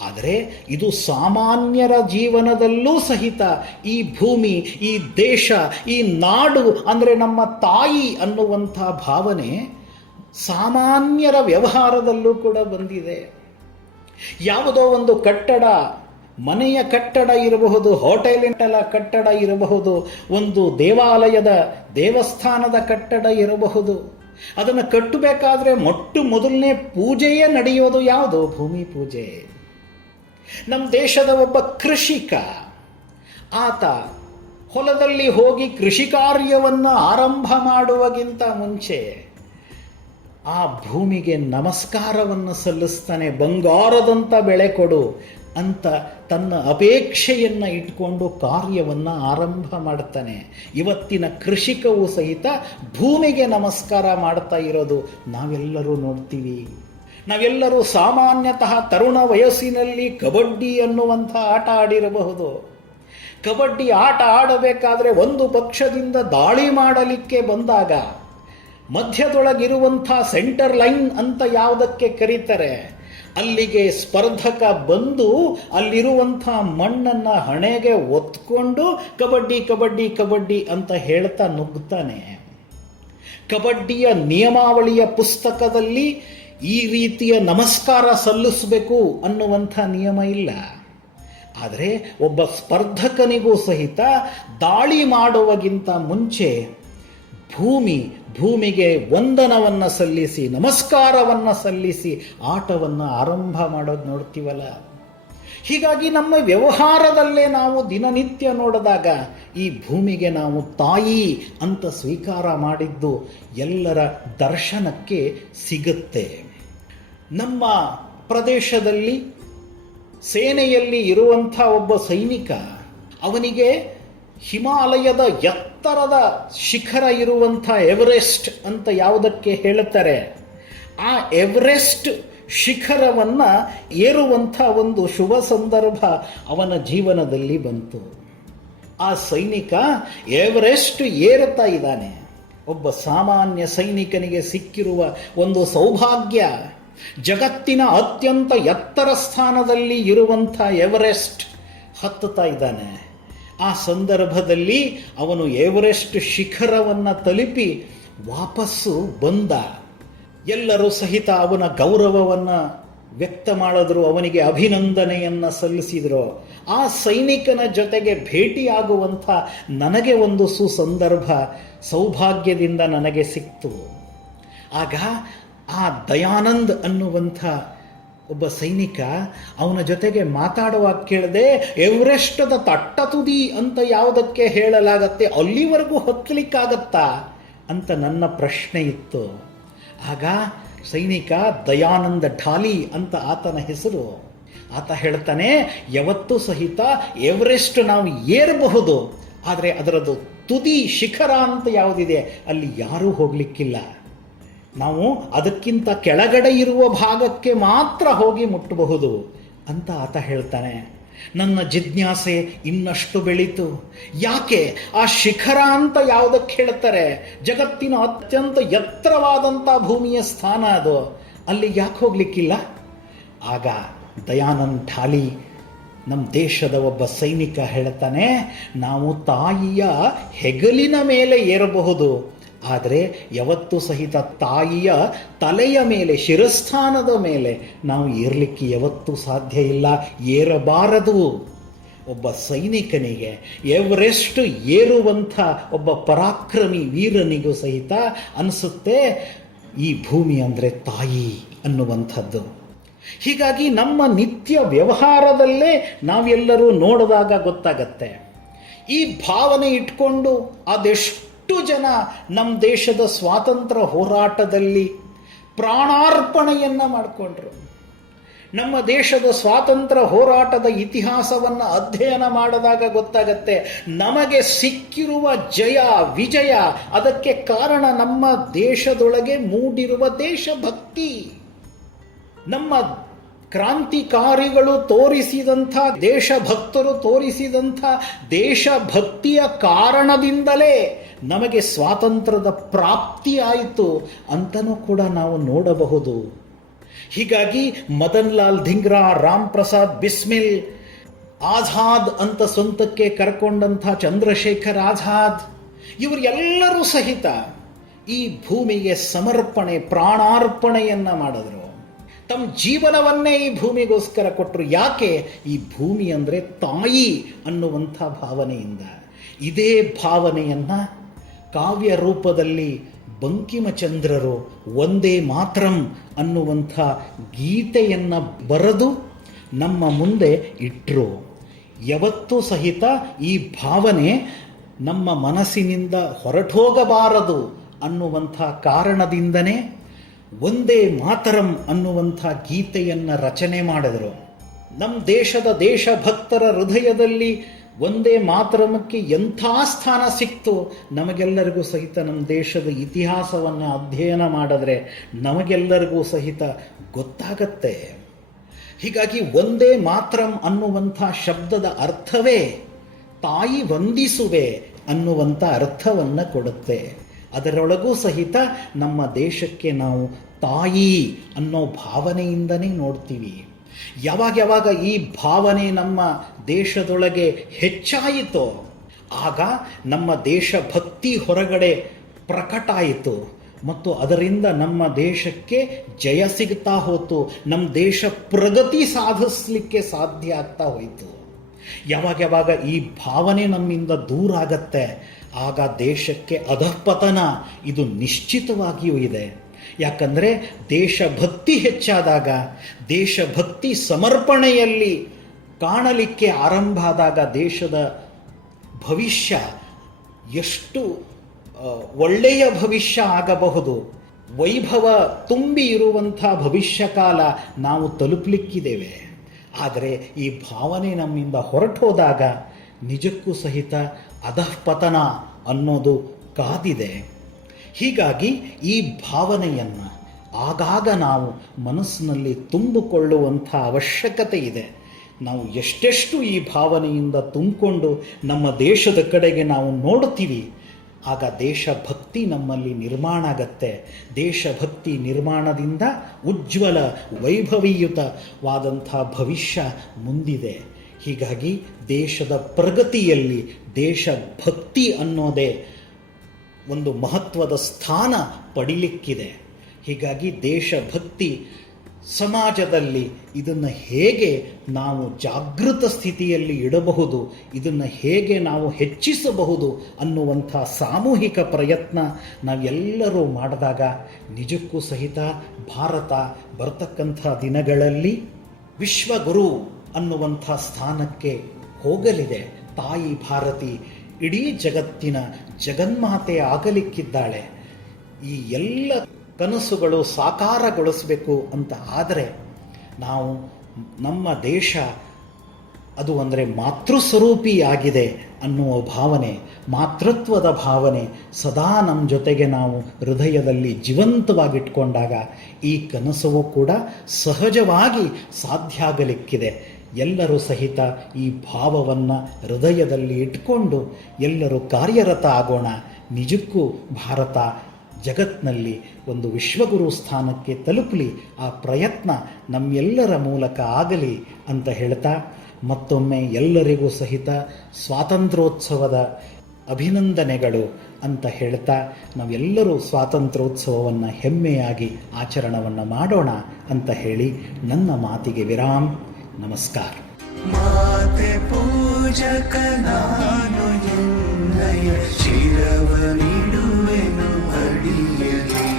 ಆದರೆ ಇದು ಸಾಮಾನ್ಯರ ಜೀವನದಲ್ಲೂ ಸಹಿತ ಈ ಭೂಮಿ, ಈ ದೇಶ, ಈ ನಾಡು ಅಂದರೆ ನಮ್ಮ ತಾಯಿ ಅನ್ನುವಂಥ ಭಾವನೆ ಸಾಮಾನ್ಯರ ವ್ಯವಹಾರದಲ್ಲೂ ಕೂಡ ಬಂದಿದೆ. ಯಾವುದೋ ಒಂದು ಕಟ್ಟಡ, ಮನೆಯ ಕಟ್ಟಡ ಇರಬಹುದು, ಹೋಟೆಲಿನ ಕಟ್ಟಡ ಇರಬಹುದು, ಒಂದು ದೇವಾಲಯದ ದೇವಸ್ಥಾನದ ಕಟ್ಟಡ ಇರಬಹುದು, ಅದನ್ನು ಕಟ್ಟಬೇಕಾದ್ರೆ ಮೊದಲನೇ ಪೂಜೆಯೇ ನಡೆಯೋದು ಯಾವುದು? ಭೂಮಿ ಪೂಜೆ. ನಮ್ಮ ದೇಶದ ಒಬ್ಬ ಕೃಷಿಕ, ಆತ ಹೊಲದಲ್ಲಿ ಹೋಗಿ ಕೃಷಿ ಕಾರ್ಯವನ್ನು ಆರಂಭ ಮಾಡುವಗಿಂತ ಮುಂಚೆ ಆ ಭೂಮಿಗೆ ನಮಸ್ಕಾರವನ್ನು ಸಲ್ಲಿಸ್ತಾನೆ. ಬಂಗಾರದಂಥ ಬೆಳೆ ಕೊಡು ಅಂತ ತನ್ನ ಅಪೇಕ್ಷೆಯನ್ನು ಇಟ್ಕೊಂಡು ಕಾರ್ಯವನ್ನು ಆರಂಭ ಮಾಡ್ತಾನೆ. ಇವತ್ತಿನ ಕೃಷಿಕವು ಸಹಿತ ಭೂಮಿಗೆ ನಮಸ್ಕಾರ ಮಾಡ್ತಾ ಇರೋದು ನಾವೆಲ್ಲರೂ ನೋಡ್ತೀವಿ. ನಾವೆಲ್ಲರೂ ಸಾಮಾನ್ಯತಃ ತರುಣ ವಯಸ್ಸಿನಲ್ಲಿ ಕಬಡ್ಡಿ ಅನ್ನುವಂಥ ಆಟ ಆಡಿರಬಹುದು. ಕಬಡ್ಡಿ ಆಟ ಆಡಬೇಕಾದ್ರೆ ಒಂದು ಪಕ್ಷದಿಂದ ದಾಳಿ ಮಾಡಲಿಕ್ಕೆ ಬಂದಾಗ ಮಧ್ಯದೊಳಗಿರುವಂಥ ಸೆಂಟರ್ ಲೈನ್ ಅಂತ ಯಾವುದಕ್ಕೆ ಕರೀತಾರೆ, ಅಲ್ಲಿಗೆ ಸ್ಪರ್ಧಕ ಬಂದು ಅಲ್ಲಿರುವಂಥ ಮಣ್ಣನ್ನು ಹಣೆಗೆ ಒತ್ಕೊಂಡು ಕಬಡ್ಡಿ ಕಬಡ್ಡಿ ಕಬಡ್ಡಿ ಅಂತ ಹೇಳ್ತಾ ನುಗ್ತಾನೆ. ಕಬಡ್ಡಿಯ ನಿಯಮಾವಳಿಯ ಪುಸ್ತಕದಲ್ಲಿ ಈ ರೀತಿಯ ನಮಸ್ಕಾರ ಸಲ್ಲಿಸಬೇಕು ಅನ್ನುವಂಥ ನಿಯಮ ಇಲ್ಲ. ಆದರೆ ಒಬ್ಬ ಸ್ಪರ್ಧಕನಿಗೂ ಸಹಿತ ದಾಳಿ ಮಾಡುವಗಿಂತ ಮುಂಚೆ ಭೂಮಿಗೆ ವಂದನವನ್ನು ಸಲ್ಲಿಸಿ, ನಮಸ್ಕಾರವನ್ನು ಸಲ್ಲಿಸಿ ಆಟವನ್ನು ಆರಂಭ ಮಾಡೋದು ನೋಡ್ತೀವಲ್ಲ. ಹೀಗಾಗಿ ನಮ್ಮ ವ್ಯವಹಾರದಲ್ಲೇ ನಾವು ದಿನನಿತ್ಯ ನೋಡಿದಾಗ ಈ ಭೂಮಿಗೆ ನಾವು ತಾಯಿ ಅಂತ ಸ್ವೀಕಾರ ಮಾಡಿದ್ದು ಎಲ್ಲರ ದರ್ಶನಕ್ಕೆ ಸಿಗುತ್ತೆ. ನಮ್ಮ ಪ್ರದೇಶದಲ್ಲಿ ಸೇನೆಯಲ್ಲಿ ಇರುವಂಥ ಒಬ್ಬ ಸೈನಿಕ, ಅವನಿಗೆ ಹಿಮಾಲಯದ ಎತ್ತರದ ಶಿಖರ ಇರುವಂಥ ಎವರೆಸ್ಟ್ ಅಂತ ಯಾವುದಕ್ಕೆ ಹೇಳುತ್ತಾರೆ, ಆ ಎವರೆಸ್ಟ್ ಶಿಖರವನ್ನು ಏರುವಂಥ ಒಂದು ಶುಭ ಸಂದರ್ಭ ಅವನ ಜೀವನದಲ್ಲಿ ಬಂತು. ಆ ಸೈನಿಕ ಎವರೆಸ್ಟ್ ಏರುತ್ತಾ ಇದ್ದಾನೆ. ಒಬ್ಬ ಸಾಮಾನ್ಯ ಸೈನಿಕನಿಗೆ ಸಿಕ್ಕಿರುವ ಒಂದು ಸೌಭಾಗ್ಯ, ಜಗತ್ತಿನ ಅತ್ಯಂತ ಎತ್ತರ ಸ್ಥಾನದಲ್ಲಿ ಇರುವಂಥ ಎವರೆಸ್ಟ್ ಹತ್ತುತ್ತಾ ಇದ್ದಾನೆ. ಆ ಸಂದರ್ಭದಲ್ಲಿ ಅವನು ಎವರೆಸ್ಟ್ ಶಿಖರವನ್ನು ತಲುಪಿ ವಾಪಸ್ಸು ಬಂದ. ಎಲ್ಲರೂ ಸಹಿತ ಅವನ ಗೌರವವನ್ನು ವ್ಯಕ್ತ ಮಾಡಿದ್ರು, ಅವನಿಗೆ ಅಭಿನಂದನೆಯನ್ನು ಸಲ್ಲಿಸಿದರು. ಆ ಸೈನಿಕನ ಜೊತೆಗೆ ಭೇಟಿಯಾಗುವಂಥ ನನಗೆ ಒಂದು ಸುಸಂದರ್ಭ ಸೌಭಾಗ್ಯದಿಂದ ನನಗೆ ಸಿಕ್ತು. ಆಗ ಆ ದಯಾನಂದ್ ಅನ್ನುವಂಥ ಒಬ್ಬ ಸೈನಿಕ ಅವನ ಜೊತೆಗೆ ಮಾತಾಡುವಾಗ ಕೇಳಿದೆ, ಎವರೆಸ್ಟದ ತಟ್ಟ ತುದಿ ಅಂತ ಯಾವುದಕ್ಕೆ ಹೇಳಲಾಗತ್ತೆ, ಅಲ್ಲಿವರೆಗೂ ಹತ್ತಲಿಕ್ಕಾಗತ್ತಾ ಅಂತ ನನ್ನ ಪ್ರಶ್ನೆ ಇತ್ತು. ಆಗ ಸೈನಿಕ ದಯಾನಂದ ಢಾಲಿ ಅಂತ ಆತನ ಹೆಸರು. ಆತ ಹೇಳ್ತಾನೆ, ಯಾವತ್ತೂ ಸಹಿತ ಎವರೆಸ್ಟ್ ನಾವು ಏರಬಹುದು, ಆದರೆ ಅದರದ್ದು ತುದಿ ಶಿಖರ ಅಂತ ಯಾವುದಿದೆ ಅಲ್ಲಿ ಯಾರೂ ಹೋಗಲಿಕ್ಕಿಲ್ಲ. ನಾವು ಅದಕ್ಕಿಂತ ಕೆಳಗಡೆ ಇರುವ ಭಾಗಕ್ಕೆ ಮಾತ್ರ ಹೋಗಿ ಮುಟ್ಟಬಹುದು ಅಂತ ಆತ ಹೇಳ್ತಾನೆ. ನನ್ನ ಜಿಜ್ಞಾಸೆ ಇನ್ನಷ್ಟು ಬೆಳೀತು. ಯಾಕೆ ಆ ಶಿಖರ ಅಂತ ಯಾವುದಕ್ಕೆ ಹೇಳ್ತಾರೆ? ಜಗತ್ತಿನ ಅತ್ಯಂತ ಎತ್ತರವಾದಂಥ ಭೂಮಿಯ ಸ್ಥಾನ ಅದು, ಅಲ್ಲಿ ಯಾಕೆ ಹೋಗ್ಲಿಕ್ಕಿಲ್ಲ? ಆಗ ದಯಾನಂದ್ ಢಾಲಿ, ನಮ್ಮ ದೇಶದ ಒಬ್ಬ ಸೈನಿಕ ಹೇಳ್ತಾನೆ, ನಾವು ತಾಯಿಯ ಹೆಗಲಿನ ಮೇಲೆ ಏರಬಹುದು, ಆದರೆ ಯಾವತ್ತೂ ಸಹಿತ ತಾಯಿಯ ತಲೆಯ ಮೇಲೆ, ಶಿರಸ್ಥಾನದ ಮೇಲೆ ನಾವು ಏರಲಿಕ್ಕೆ ಯಾವತ್ತೂ ಸಾಧ್ಯ ಇಲ್ಲ, ಏರಬಾರದು. ಒಬ್ಬ ಸೈನಿಕನಿಗೆ ಎವರೆಸ್ಟ್ ಏರುವಂಥ ಒಬ್ಬ ಪರಾಕ್ರಮಿ ವೀರನಿಗೂ ಸಹಿತ ಅನಿಸುತ್ತೆ ಈ ಭೂಮಿ ಅಂದರೆ ತಾಯಿ ಅನ್ನುವಂಥದ್ದು. ಹೀಗಾಗಿ ನಮ್ಮ ನಿತ್ಯ ವ್ಯವಹಾರದಲ್ಲೇ ನಾವೆಲ್ಲರೂ ನೋಡಿದಾಗ ಗೊತ್ತಾಗತ್ತೆ. ಈ ಭಾವನೆ ಇಟ್ಕೊಂಡು ಅದೆಷ್ಟು ಜನ ನಮ್ಮ ದೇಶದ ಸ್ವಾತಂತ್ರ್ಯ ಹೋರಾಟದಲ್ಲಿ ಪ್ರಾಣಾರ್ಪಣೆಯನ್ನು ಮಾಡಿಕೊಂಡ್ರು. ನಮ್ಮ ದೇಶದ ಸ್ವಾತಂತ್ರ್ಯ ಹೋರಾಟದ ಇತಿಹಾಸವನ್ನು ಅಧ್ಯಯನ ಮಾಡಿದಾಗ ಗೊತ್ತಾಗತ್ತೆ, ನಮಗೆ ಸಿಕ್ಕಿರುವ ಜಯ ವಿಜಯ ಅದಕ್ಕೆ ಕಾರಣ ನಮ್ಮ ದೇಶದೊಳಗೆ ಮೂಡಿರುವ ದೇಶಭಕ್ತಿ. ನಮ್ಮ ಕ್ರಾಂತಿಕಾರಿಗಳು ತೋರಿಸಿದಂಥ, ದೇಶಭಕ್ತರು ತೋರಿಸಿದಂಥ ದೇಶಭಕ್ತಿಯ ಕಾರಣದಿಂದಲೇ ನಮಗೆ ಸ್ವಾತಂತ್ರ್ಯದ ಪ್ರಾಪ್ತಿಯಾಯಿತು ಅಂತಲೂ ಕೂಡ ನಾವು ನೋಡಬಹುದು. ಹೀಗಾಗಿ ಮದನ್ ಲಾಲ್ ಧಿಂಗ್ರಾ, ರಾಮ್ ಪ್ರಸಾದ್ ಬಿಸ್ಮಿಲ್, ಆಜಾದ್ ಅಂತ ಸ್ವಂತಕ್ಕೆ ಕರ್ಕೊಂಡಂಥ ಚಂದ್ರಶೇಖರ್ ಆಜಾದ್, ಇವರು ಎಲ್ಲರೂ ಸಹಿತ ಈ ಭೂಮಿಗೆ ಸಮರ್ಪಣೆ, ಪ್ರಾಣಾರ್ಪಣೆಯನ್ನ ಮಾಡಿದ್ರು. ತಮ್ಮ ಜೀವನವನ್ನೇ ಈ ಭೂಮಿಗೋಸ್ಕರ ಕೊಟ್ಟರು. ಯಾಕೆ? ಈ ಭೂಮಿ ಅಂದರೆ ತಾಯಿ ಅನ್ನುವಂಥ ಭಾವನೆಯಿಂದ. ಇದೇ ಭಾವನೆಯನ್ನ ಕಾವ್ಯ ರೂಪದಲ್ಲಿ ಬಂಕಿಮಚಂದ್ರರು ಒಂದೇ ಮಾತರಂ ಅನ್ನುವಂಥ ಗೀತೆಯನ್ನು ಬರೆದು ನಮ್ಮ ಮುಂದೆ ಇಟ್ಟರು. ಯಾವತ್ತೂ ಸಹಿತ ಈ ಭಾವನೆ ನಮ್ಮ ಮನಸ್ಸಿನಿಂದ ಹೊರಟೋಗಬಾರದು ಅನ್ನುವಂಥ ಕಾರಣದಿಂದನೇ ಒಂದೇ ಮಾತರಂ ಅನ್ನುವಂಥ ಗೀತೆಯನ್ನು ರಚನೆ ಮಾಡಿದರು. ನಮ್ಮ ದೇಶದ ದೇಶಭಕ್ತರ ಹೃದಯದಲ್ಲಿ ಒಂದೇ ಮಾತರಮಕ್ಕೆ ಎಂಥ ಸ್ಥಾನ ಸಿಕ್ತು. ನಮಗೆಲ್ಲರಿಗೂ ಸಹಿತ ನಮ್ಮ ದೇಶದ ಇತಿಹಾಸವನ್ನು ಅಧ್ಯಯನ ಮಾಡಿದ್ರೆ ನಮಗೆಲ್ಲರಿಗೂ ಸಹಿತ ಗೊತ್ತಾಗತ್ತೆ. ಹೀಗಾಗಿ ಒಂದೇ ಮಾತರಂ ಅನ್ನುವಂಥ ಶಬ್ದದ ಅರ್ಥವೇ ತಾಯಿ ವಂದಿಸುವೆ ಅನ್ನುವಂಥ ಅರ್ಥವನ್ನು ಕೊಡುತ್ತೆ. ಅದರೊಳಗೂ ಸಹಿತ ನಮ್ಮ ದೇಶಕ್ಕೆ ನಾವು ತಾಯಿ ಅನ್ನೋ ಭಾವನೆಯಿಂದನೇ ನೋಡ್ತೀವಿ. ಯಾವಾಗ ಈ ಭಾವನೆ ನಮ್ಮ ದೇಶದೊಳಗೆ ಹೆಚ್ಚಾಯಿತೋ ಆಗ ನಮ್ಮ ದೇಶಭಕ್ತಿ ಹೊರಗಡೆ ಪ್ರಕಟ ಆಯಿತು ಮತ್ತು ಅದರಿಂದ ನಮ್ಮ ದೇಶಕ್ಕೆ ಜಯ ಸಿಗ್ತಾ ಹೋತು. ನಮ್ಮ ದೇಶ ಪ್ರಗತಿ ಸಾಧಿಸಲಿಕ್ಕೆ ಸಾಧ್ಯ ಆಗ್ತಾ ಹೋಯಿತು. ಯಾವಾಗ ಈ ಭಾವನೆ ನಮ್ಮಿಂದ ದೂರ ಆಗತ್ತೆ ಆಗ ದೇಶಕ್ಕೆ ಅಧಃಪತನ ಇದು ನಿಶ್ಚಿತವಾಗಿಯೂ ಇದೆ. ಯಾಕಂದರೆ ದೇಶಭಕ್ತಿ ಹೆಚ್ಚಾದಾಗ, ದೇಶಭಕ್ತಿ ಸಮರ್ಪಣೆಯಲ್ಲಿ ಕಾಣಲಿಕ್ಕೆ ಆರಂಭ ಆದಾಗ ದೇಶದ ಭವಿಷ್ಯ ಎಷ್ಟು ಒಳ್ಳೆಯ ಭವಿಷ್ಯ ಆಗಬಹುದು. ವೈಭವ ತುಂಬಿ ಇರುವಂಥ ಭವಿಷ್ಯ ಕಾಲ ನಾವು ತಲುಪಲಿಕ್ಕಿದ್ದೇವೆ. ಆದರೆ ಈ ಭಾವನೆ ನಮ್ಮಿಂದ ಹೊರಟೋದಾಗ ನಿಜಕ್ಕೂ ಸಹಿತ ಅಧಃಪತನ ಅನ್ನೋದು ಕಾದಿದೆ. ಹೀಗಾಗಿ ಈ ಭಾವನೆಯನ್ನು ಆಗಾಗ ನಾವು ಮನಸ್ಸಿನಲ್ಲಿ ತುಂಬಿಕೊಳ್ಳುವಂಥ ಅವಶ್ಯಕತೆ ಇದೆ. ನಾವು ಎಷ್ಟೆಷ್ಟು ಈ ಭಾವನೆಯಿಂದ ತುಂಬಿಕೊಂಡು ನಮ್ಮ ದೇಶದ ಕಡೆಗೆ ನಾವು ನೋಡ್ತೀವಿ ಆಗ ದೇಶಭಕ್ತಿ ನಮ್ಮಲ್ಲಿ ನಿರ್ಮಾಣ ಆಗತ್ತೆ. ದೇಶಭಕ್ತಿ ನಿರ್ಮಾಣದಿಂದ ಉಜ್ವಲ ವೈಭವೀಯುತವಾದಂಥ ಭವಿಷ್ಯ ಮುಂದಿದೆ. ಹೀಗಾಗಿ ದೇಶದ ಪ್ರಗತಿಯಲ್ಲಿ ದೇಶಭಕ್ತಿ ಅನ್ನೋದೇ ಒಂದು ಮಹತ್ವದ ಸ್ಥಾನ ಪಡಿಲಿಕ್ಕಿದೆ. ಹೀಗಾಗಿ ದೇಶಭಕ್ತಿ ಸಮಾಜದಲ್ಲಿ ಇದನ್ನು ಹೇಗೆ ನಾವು ಜಾಗೃತ ಸ್ಥಿತಿಯಲ್ಲಿ ಇಡಬಹುದು, ಇದನ್ನು ಹೇಗೆ ನಾವು ಹೆಚ್ಚಿಸಬಹುದು ಅನ್ನುವಂಥ ಸಾಮೂಹಿಕ ಪ್ರಯತ್ನ ನಾವೆಲ್ಲರೂ ಮಾಡಿದಾಗ ನಿಜಕ್ಕೂ ಸಹಿತ ಭಾರತ ಬರ್ತಕ್ಕಂಥ ದಿನಗಳಲ್ಲಿ ವಿಶ್ವಗುರು ಅನ್ನುವಂಥ ಸ್ಥಾನಕ್ಕೆ ಹೋಗಲಿದೆ. ತಾಯಿ ಭಾರತಿ ಇಡೀ ಜಗತ್ತಿನ ಜಗನ್ಮಾತೆ ಆಗಲಿಕ್ಕಿದ್ದಾಳೆ. ಈ ಎಲ್ಲ ಕನಸುಗಳು ಸಾಕಾರಗೊಳಿಸಬೇಕು ಅಂತ ಆದರೆ ನಾವು ನಮ್ಮ ದೇಶ ಅದು ಅಂದರೆ ಮಾತೃಸ್ವರೂಪಿಯಾಗಿದೆ ಅನ್ನುವ ಭಾವನೆ, ಮಾತೃತ್ವದ ಭಾವನೆ ಸದಾ ನಮ್ಮ ಜೊತೆಗೆ ನಾವು ಹೃದಯದಲ್ಲಿ ಜೀವಂತವಾಗಿಟ್ಕೊಂಡಾಗ ಈ ಕನಸು ಕೂಡ ಸಹಜವಾಗಿ ಸಾಧ್ಯ ಆಗಲಿಕ್ಕಿದೆ. ಎಲ್ಲರೂ ಸಹಿತ ಈ ಭಾವವನ್ನು ಹೃದಯದಲ್ಲಿ ಇಟ್ಕೊಂಡು ಎಲ್ಲರೂ ಕಾರ್ಯರತ ಆಗೋಣ. ನಿಜಕ್ಕೂ ಭಾರತ ಜಗತ್ತಿನಲ್ಲಿ ಒಂದು ವಿಶ್ವಗುರು ಸ್ಥಾನಕ್ಕೆ ತಲುಪಲಿ, ಆ ಪ್ರಯತ್ನ ನಮ್ಮೆಲ್ಲರ ಮೂಲಕ ಆಗಲಿ ಅಂತ ಹೇಳ್ತಾ ಮತ್ತೊಮ್ಮೆ ಎಲ್ಲರಿಗೂ ಸಹಿತ ಸ್ವಾತಂತ್ರ್ಯೋತ್ಸವದ ಅಭಿನಂದನೆಗಳು ಅಂತ ಹೇಳ್ತಾ ನಾವೆಲ್ಲರೂ ಸ್ವಾತಂತ್ರ್ಯೋತ್ಸವವನ್ನು ಹೆಮ್ಮೆಯಾಗಿ ಆಚರಣವನ್ನು ಮಾಡೋಣ ಅಂತ ಹೇಳಿ ನನ್ನ ಮಾತಿಗೆ ವಿರಾಮ್. ನಮಸ್ಕಾರ. ಮಾತೆ ಪೂಜಕ ನಾನು ಎನ್ನಯ ಶಿರವ ನೀಡುವೆನು ಅಡಿಯಲಿ.